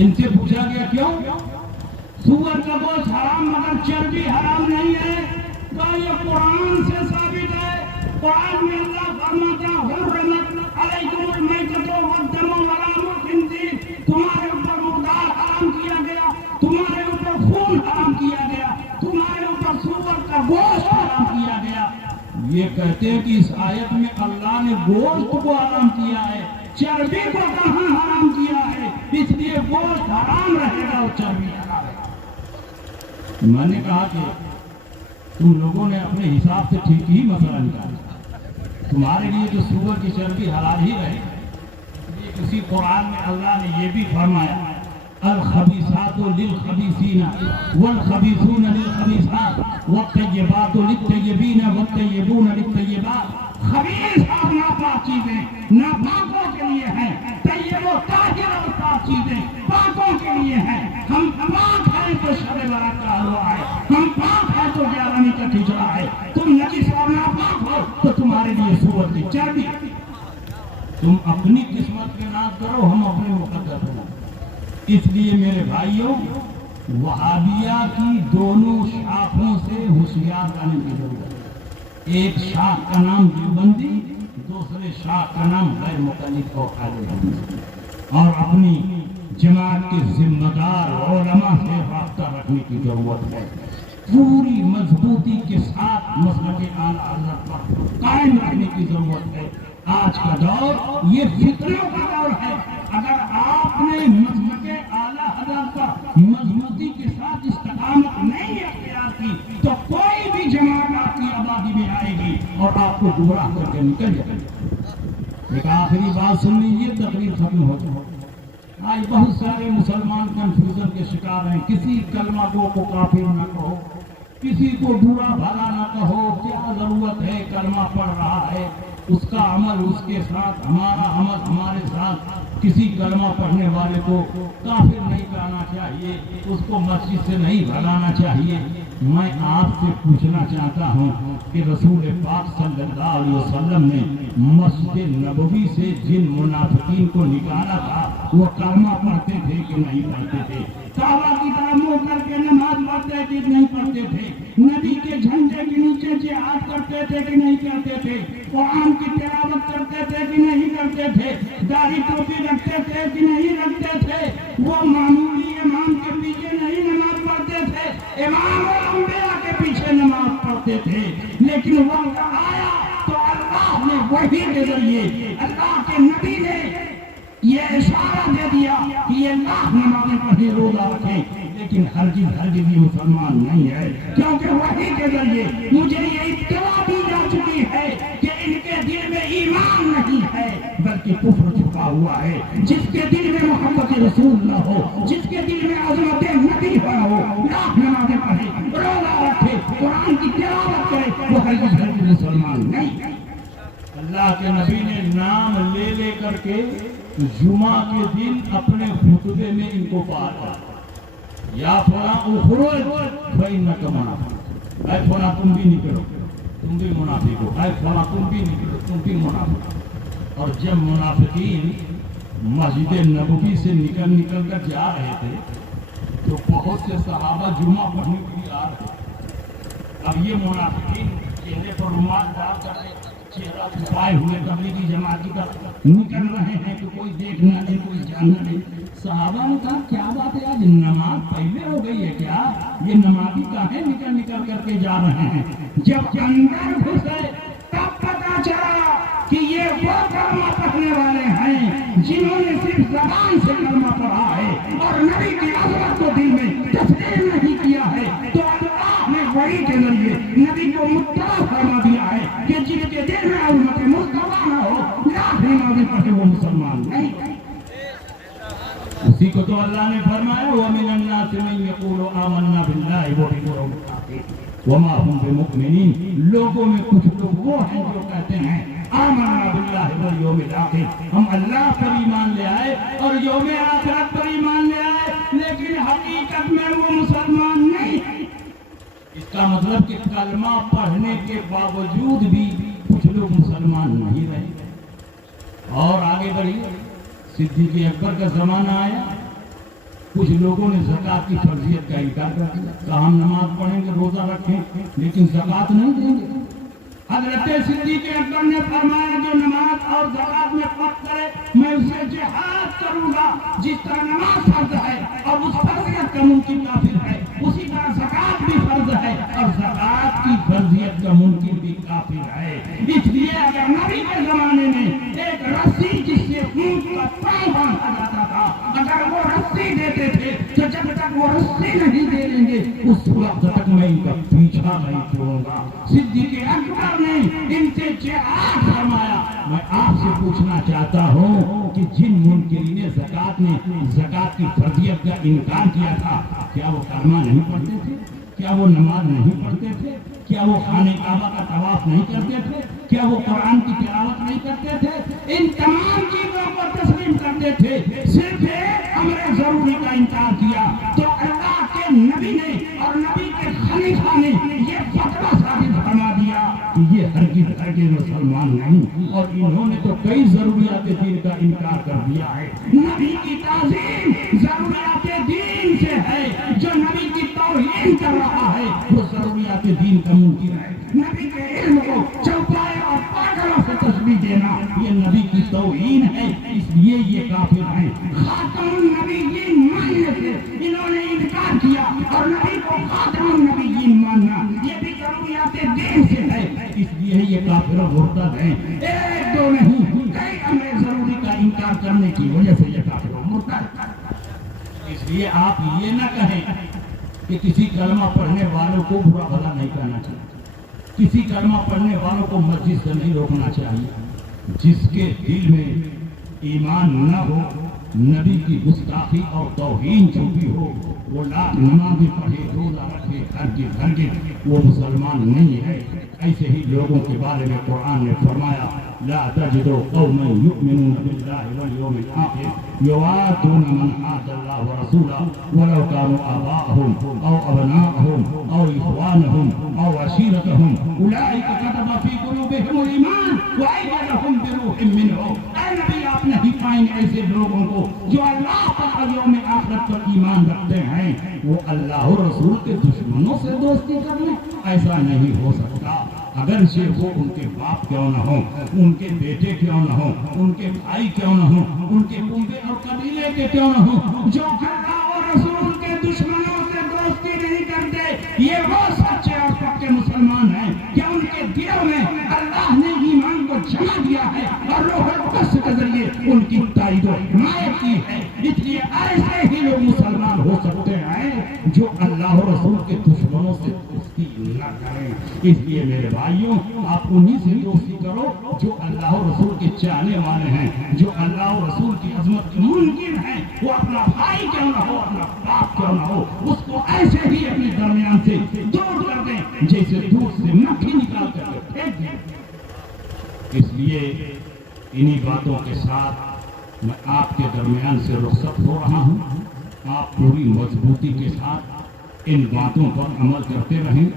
ان سے پوچھا گیا کیوں؟ سور کا گوشت حرام مگر چربی حرام نہیں ہے. تو یہ قرآن سے ثابت ہے. قرآن میں اللہ فرماتا حرمت علیکم المیتۃ والدم ولحم الخنزیر، تمہارے اوپر مردار حرام کیا گیا، تمہارے اوپر خون حرام کیا گیا، تمہارے اوپر سور کا گوشت حرام کیا گیا. یہ کہتے ہیں کہ اس آیت میں اللہ نے گوشت کو حرام کیا ہے، چربی کو کہاں حرام کیا ہے؟ اس لیے گوشت حرام رہے گا اور چربی حرام رہے گا. میں نے کہا کہ تم لوگوں نے اپنے حساب سے ٹھیک ہی مسئلہ نکالا. تمہارے لیے تو سور کی چربی حلال ہی رہے. اسی قرآن میں اللہ نے یہ بھی فرمایا الخبیثات للخبیثین والخبیثون للخبیثات والطیبات للطیبین والطیبون للطیبات. خبیث اور ناپاک چیزیں ناپاکوں کے لیے ہیں، طیب و طاہر اور پاک چیزیں پاکوں کے لیے ہیں. ہم پاک ہیں تو شب برات کا حلوہ ہے، ہم پاک ہیں تو گیارہویں کا کھچڑا ہے. تم نجس اور ناپاک ہو تو تمہارے لیے سور کی چربی. تم اپنی قسمت کے ناز کرو، ہم اپنے مقدر ہو. اس لیے میرے بھائیوں، وہابیہ کی دونوں شاخوں سے ہوشیار رہنے کی ضرورت ہے. ایک شاخ کا نام دیوبندی، دوسرے شاخ کا نام غیر مقلد اور اہل حدیث. اور اپنی جماعت کے ذمہ دار علماء سے رابطہ رکھنے کی ضرورت ہے. پوری مضبوطی کے ساتھ مسلک اعلیٰ حضرت پر قائم رکھنے کی ضرورت ہے. آج کا دور یہ فتنوں کا دور ہے. اگر آپ نے مسلک اعلیٰ حضرت پر مضبوطی کے ساتھ استقامت نہیں اختیار کی تو کوئی بھی جماعت آپ کی آبادی میں آئے گی اور آپ کو گمراہ کر کے نکل جائے گی. ایک آخری بات سن لیجیے، تقریر ختم ہو جائے. آج بہت سارے مسلمان کنفیوژن کے شکار ہیں. کسی کلمہ کو کافر نہ کہو، کسی کو برا بھلا نہ کہو. کیا ضرورت ہے؟ کلمہ پڑھ رہا ہے، اس کا عمل اس کے ساتھ، ہمارا عمل ہمارے ساتھ. کسی کلمہ پڑھنے والے کو کافر نہیں کہنا چاہیے، اس کو مسجد سے نہیں بھگانا چاہیے. میں آپ سے پوچھنا چاہتا ہوں کہ رسول پاک صلی اللہ علیہ وسلم نے مسجد نبوی سے جن منافقین کو نکالا تھا وہ کلمہ پڑھتے تھے کہ نہیں پڑھتے تھے؟ کعبہ کی طرف منہ کر کے نماز پڑھتے تھے کہ نہیں پڑھتے تھے؟ نبی کے جھنڈے کے نیچے جہاد کرتے تھے کہ نہیں کرتے تھے؟ قرآن کی تلاوت کرتے تھے کہ نہیں کرتے تھے؟ داڑھی ٹوپی رکھتے تھے کہ نہیں رکھتے تھے؟ وہ معمولی امام کے پیچھے نہیں نماز پڑھتے تھے، امام الانبیاء کے پیچھے نماز پڑھتے تھے. لیکن وقت آیا تو اللہ نے وحی کے ذریعے اللہ کے نبی نے یہ اشارہ دے دیا کہ یہ لاکھ نمازیں پڑھے، روزہ رکھے، لیکن ہرگز یہ مسلمان نہیں ہے. کیونکہ وحی کے ذریعے مجھے یہ اطلاع دی جا چکی ہے کہ ان کے دل میں ایمان نہیں ہے بلکہ کفر چھپا ہوا ہے. جس کے دل میں محبت رسول نہ ہو، جس کے دل میں عظمت نبی ہو، لاکھ نمازیں پڑھے، روزہ رکھے، قرآن کی تلاوت کرے، وہ ہرگز مسلمان نہیں. اللہ کے نبی نے نام لے لے کر کے جمعہ کے دن اپنے خطبے میں ان کو پالا، یا فلاں اخرج فإنک منافق، اے فلاں تم بھی نکلو، تم بھی منافق ہو، اے فلاں تم بھی نکلو، تم بھی منافق ہو. اور جب منافقین مسجد نبوی سے نکل کر جا رہے تھے تو بہت سے صحابہ جمعہ پڑھنے کے لیے آ رہے تھے. اب یہ منافقین چہرے پر رومال ڈال کر چہرہ چھپائے ہوئے تبلیغی جماعت کی طرف نکل رہے ہیں کہ کوئی دیکھنا نہیں، کوئی جاننا نہیں. صحابہ نے کہا کیا بات ہے، آج نماز پہلے ہو گئی ہے کیا؟ یہ نمازی کہاں نکل کر کے جا رہے ہیں؟ جب اندر گھسے تب پتا چلا کہ یہ وہ کلمہ پڑھنے والے ہیں جنہوں نے صرف زبان سے کلمہ پڑھا ہے اور نبی کی عظمت کو دل میں تسلیم نہیں کیا ہے. تو اللہ نے وحی کے ذریعے نبی کو مطلع فرما دیا ہے کہ جن کے دل میں عظمت مصطفیٰ نہ ہو، لاکھ نمازیں پڑھے وہ مسلمان نہیں. اسی کو تو اللہ نے فرمایا وَمِنَ النَّاسِ مَن يَقُولُ آمَنَّا بِاللَّهِ وَبِالْيَوْمِ الْآخِرِ وَمَا هُمْ بِمُؤْمِنِينَ. لوگوں میں کچھ لوگ وہ ہیں جو کہتے ہیں آمنا باللہ والیوم الآخر، ہم اللہ پر ایمان لے آئے اور یوم آخرت پر ایمان لے آئے، لیکن حقیقت میں وہ مسلمان نہیں. اس کا مطلب کہ کلمہ پڑھنے کے باوجود بھی کچھ لوگ مسلمان نہیں رہے. اور آگے بڑھی صدیق اکبر کا زمانہ آیا، کچھ لوگوں نے زکات کی فرضیت کا انکار کر دیا، کہا ہم نماز پڑھیں گے، روزہ رکھیں، لیکن زکات نہیں دیں گے۔ حضرت صدیق اکبر نے فرمایا جو نماز اور زکات میں فرق کرے میں اسے جہاد کروں گا۔ جس طرح نماز فرض ہے اور اس فرضیت کا منکر کافر ہے، اسی طرح زکات بھی فرض ہے اور زکات کی فرضیت کا منکر بھی کافر ہے۔ اس لیے اگر نبی کے زمانے میں ایک رسی جس سے اونٹ کا پاؤں باندھا جاتا تھا، اگر وہ رسی دیتے تھے تو جب تک وہ رسی نہیں دے دیں گے اس وقت تک میں ان کا پیچھا نہیں چھوڑوں گا۔ صدیق اکبر نے ان سے جہاد فرمایا۔ میں آپ سے پوچھنا چاہتا ہوں کہ جن منکرین زکات نے زکات کی فرضیت کا انکار کیا تھا، کیا وہ کلمہ نہیں پڑھتے تھے؟ کیا وہ نماز نہیں پڑھتے تھے؟ کیا وہ خانہ کعبہ کا طواف نہیں کرتے تھے؟ کیا وہ قرآن کی تلاوت نہیں کرتے تھے؟ ان تمام چیزوں کو تسلیم کرتے تھے، صرف ایک امر ضروری کا انکار کیا تو اللہ کے نبی نے اور نبی کے خلیفہ نے یہ فتویٰ ثابت فرما دیا کہ یہ ہرگز مسلمان نہیں، اور انہوں نے تو کئی ضروریات دین کا انکار کر دیا ہے۔ نبی کی تعظیم ضروریات دین سے ہے، جو نبی کی توہین کر رہا ہے وہ ضروریات دین کا منکر ہے۔ نبی کے علم کو چوپائے اور پاگلوں سے تشبیہ دینا یہ نبی کی توہین ہے، اس لیے یہ کافر ہیں۔ خاتم النبیین ماننے سے انہوں نے انکار کیا، اور نبی کو خاتم النبیین ماننا یہ بھی ضروریات دین سے ہے، اس لیے یہ کافر و مرتد ہیں۔ ایک دو نہیں، کئی امر ضروری کا انکار کرنے کی وجہ سے یہ کافر و مرتد۔ اس لیے آپ یہ نہ کہیں کہ کسی کلمہ پڑھنے والوں کو برا بھلا نہیں کہنا چاہیے، کسی کلمہ پڑھنے والوں کو مسجد سے نہیں روکنا چاہیے۔ جس کے دل میں ایمان نہ ہو، نبی کی گستاخی اور توہین جو بھی ہو، وہ لاکھ نمازیں پڑھے، روزہ رکھے، ہرگز وہ مسلمان نہیں ہے۔ ایسے ہی لوگوں کے بارے میں قرآن نے فرمایا لا تجد قوما يؤمنون بالله واليوم الآخر يوادون من حاد الله ورسوله ولو كانوا آباءهم أو أبناءهم أو إخوانهم أو عشيرتهم أولئك كتب في قلوبهم الإيمان وأيدهم بروح منه۔ اے نبی آپ نہیں پائیں گے ایسے لوگوں کو جو اللہ پر یوم آخرت پر ایمان رکھتے ہیں وہ اللہ اور رسول کے دشمنوں سے دوستی کر لیں، ایسا نہیں ہو سکتا۔ اگر سے وہ ان کے باپ کیوں نہ ہو، ان کے بیٹے کیوں نہ ہو، ان کے بھائی کیوں نہ ہو، ان کے کنبے اور قبیلے کے کیوں نہ ہو، جو اللہ اور رسول کے دشمنوں سے دوستی نہیں کرتے یہ وہ سچے اور پکے مسلمان ہیں کہ ان کے دلوں میں اللہ نے ایمان کو جمع دیا ہے اور روح القدس کے ذریعے ان کی تائید و حمایت کی ہے۔ اس لیے ایسے ہی لوگ مسلمان ہو سکتے ہیں جو اللہ اور رسول کے دشمنوں سے دوستی نہ کریں۔ اس لیے میرے بھائیوں آپ انہی سے دوستی کرو جو اللہ اور رسول کے چاہنے والے ہیں، جو اللہ اور رسول کی عظمت کے منکر ہیں۔ وہ اپنا بھائی کیوں نہ ہو، اپنا باپ کیوں نہ ہو، اس کو ایسے ہی اپنے درمیان سے دور کر دیں جیسے دودھ سے مکھی نکال کر کے پھینک دیں۔ اس لیے انہی باتوں کے ساتھ میں آپ کے درمیان سے رخصت ہو رہا ہوں۔ آپ پوری مضبوطی کے ساتھ ان باتوں پر عمل کرتے رہیں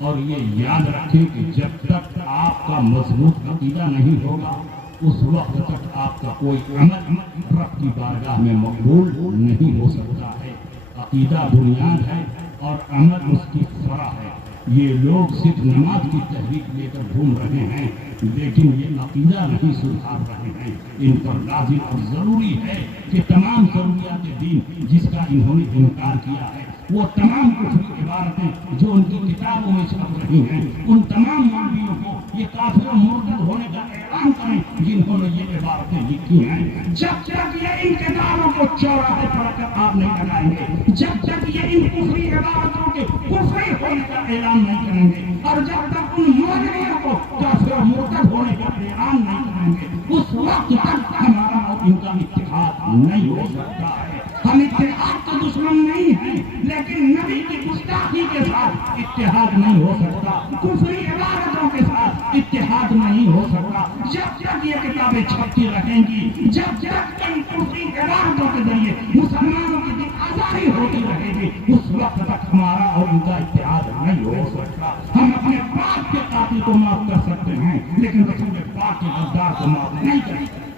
اور یہ یاد رکھیں کہ جب تک آپ کا مضبوط عقیدہ نہیں ہوگا اس وقت تک آپ کا کوئی عمل رب کی بارگاہ میں مقبول نہیں ہو سکتا ہے۔ عقیدہ بنیاد ہے اور عمل اس کی فرع ہے۔ یہ لوگ صرف نماز کی تحریک لے کر گھوم رہے ہیں لیکن یہ عقیدہ نہیں سدھار رہے ہیں۔ ان پر لازم اور ضروری ہے کہ تمام ضروریات دین جس کا انہوں نے انکار کیا ہے، وہ تمام کفری عبارتیں جو ان کی کتابوں میں چھپ رہی ہیں، ان تمام مولویوں کو یہ کافر و مرتد ہونے کا اعلان کریں جنہوں نے یہ عبارتیں لکھی ہیں۔ جب تک یہ ان کتابوں کو چوراہے پر کر آپ نہیں لگائیں گے، جب تک یہ ان کفری عبارتوں کے کفری ہونے کا اعلان نہیں کریں گے، اور جب تک ان مولویوں کو کافر و مرتد ہونے کا اعلان نہیں کریں گے، اس وقت تک ہمارا اور ان کا اتحاد نہیں ہو سکتا ہے۔ ہم اتحاد کے دشمن نہیں ہیں لیکن نبی کی گستاخی کے ساتھ اتحاد نہیں ہو سکتا، کفری عبادتوں کے ساتھ اتحاد نہیں ہو سکتا۔ جب تک یہ کتابیں چھپتی رہیں گی، جب تک ان کفری عبادتوں کے ذریعے مسلمانوں کی آزادی ہوتی رہے گی، اس وقت تک ہمارا اور ان کا اتحاد نہیں ہو سکتا۔ ہم اپنے باپ کے قاتل کو معاف کر سکتے ہیں لیکن رسول پاک کے غدار کو معاف نہیں کر سکتے۔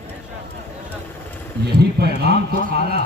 یہی پیغام تو اعلیٰ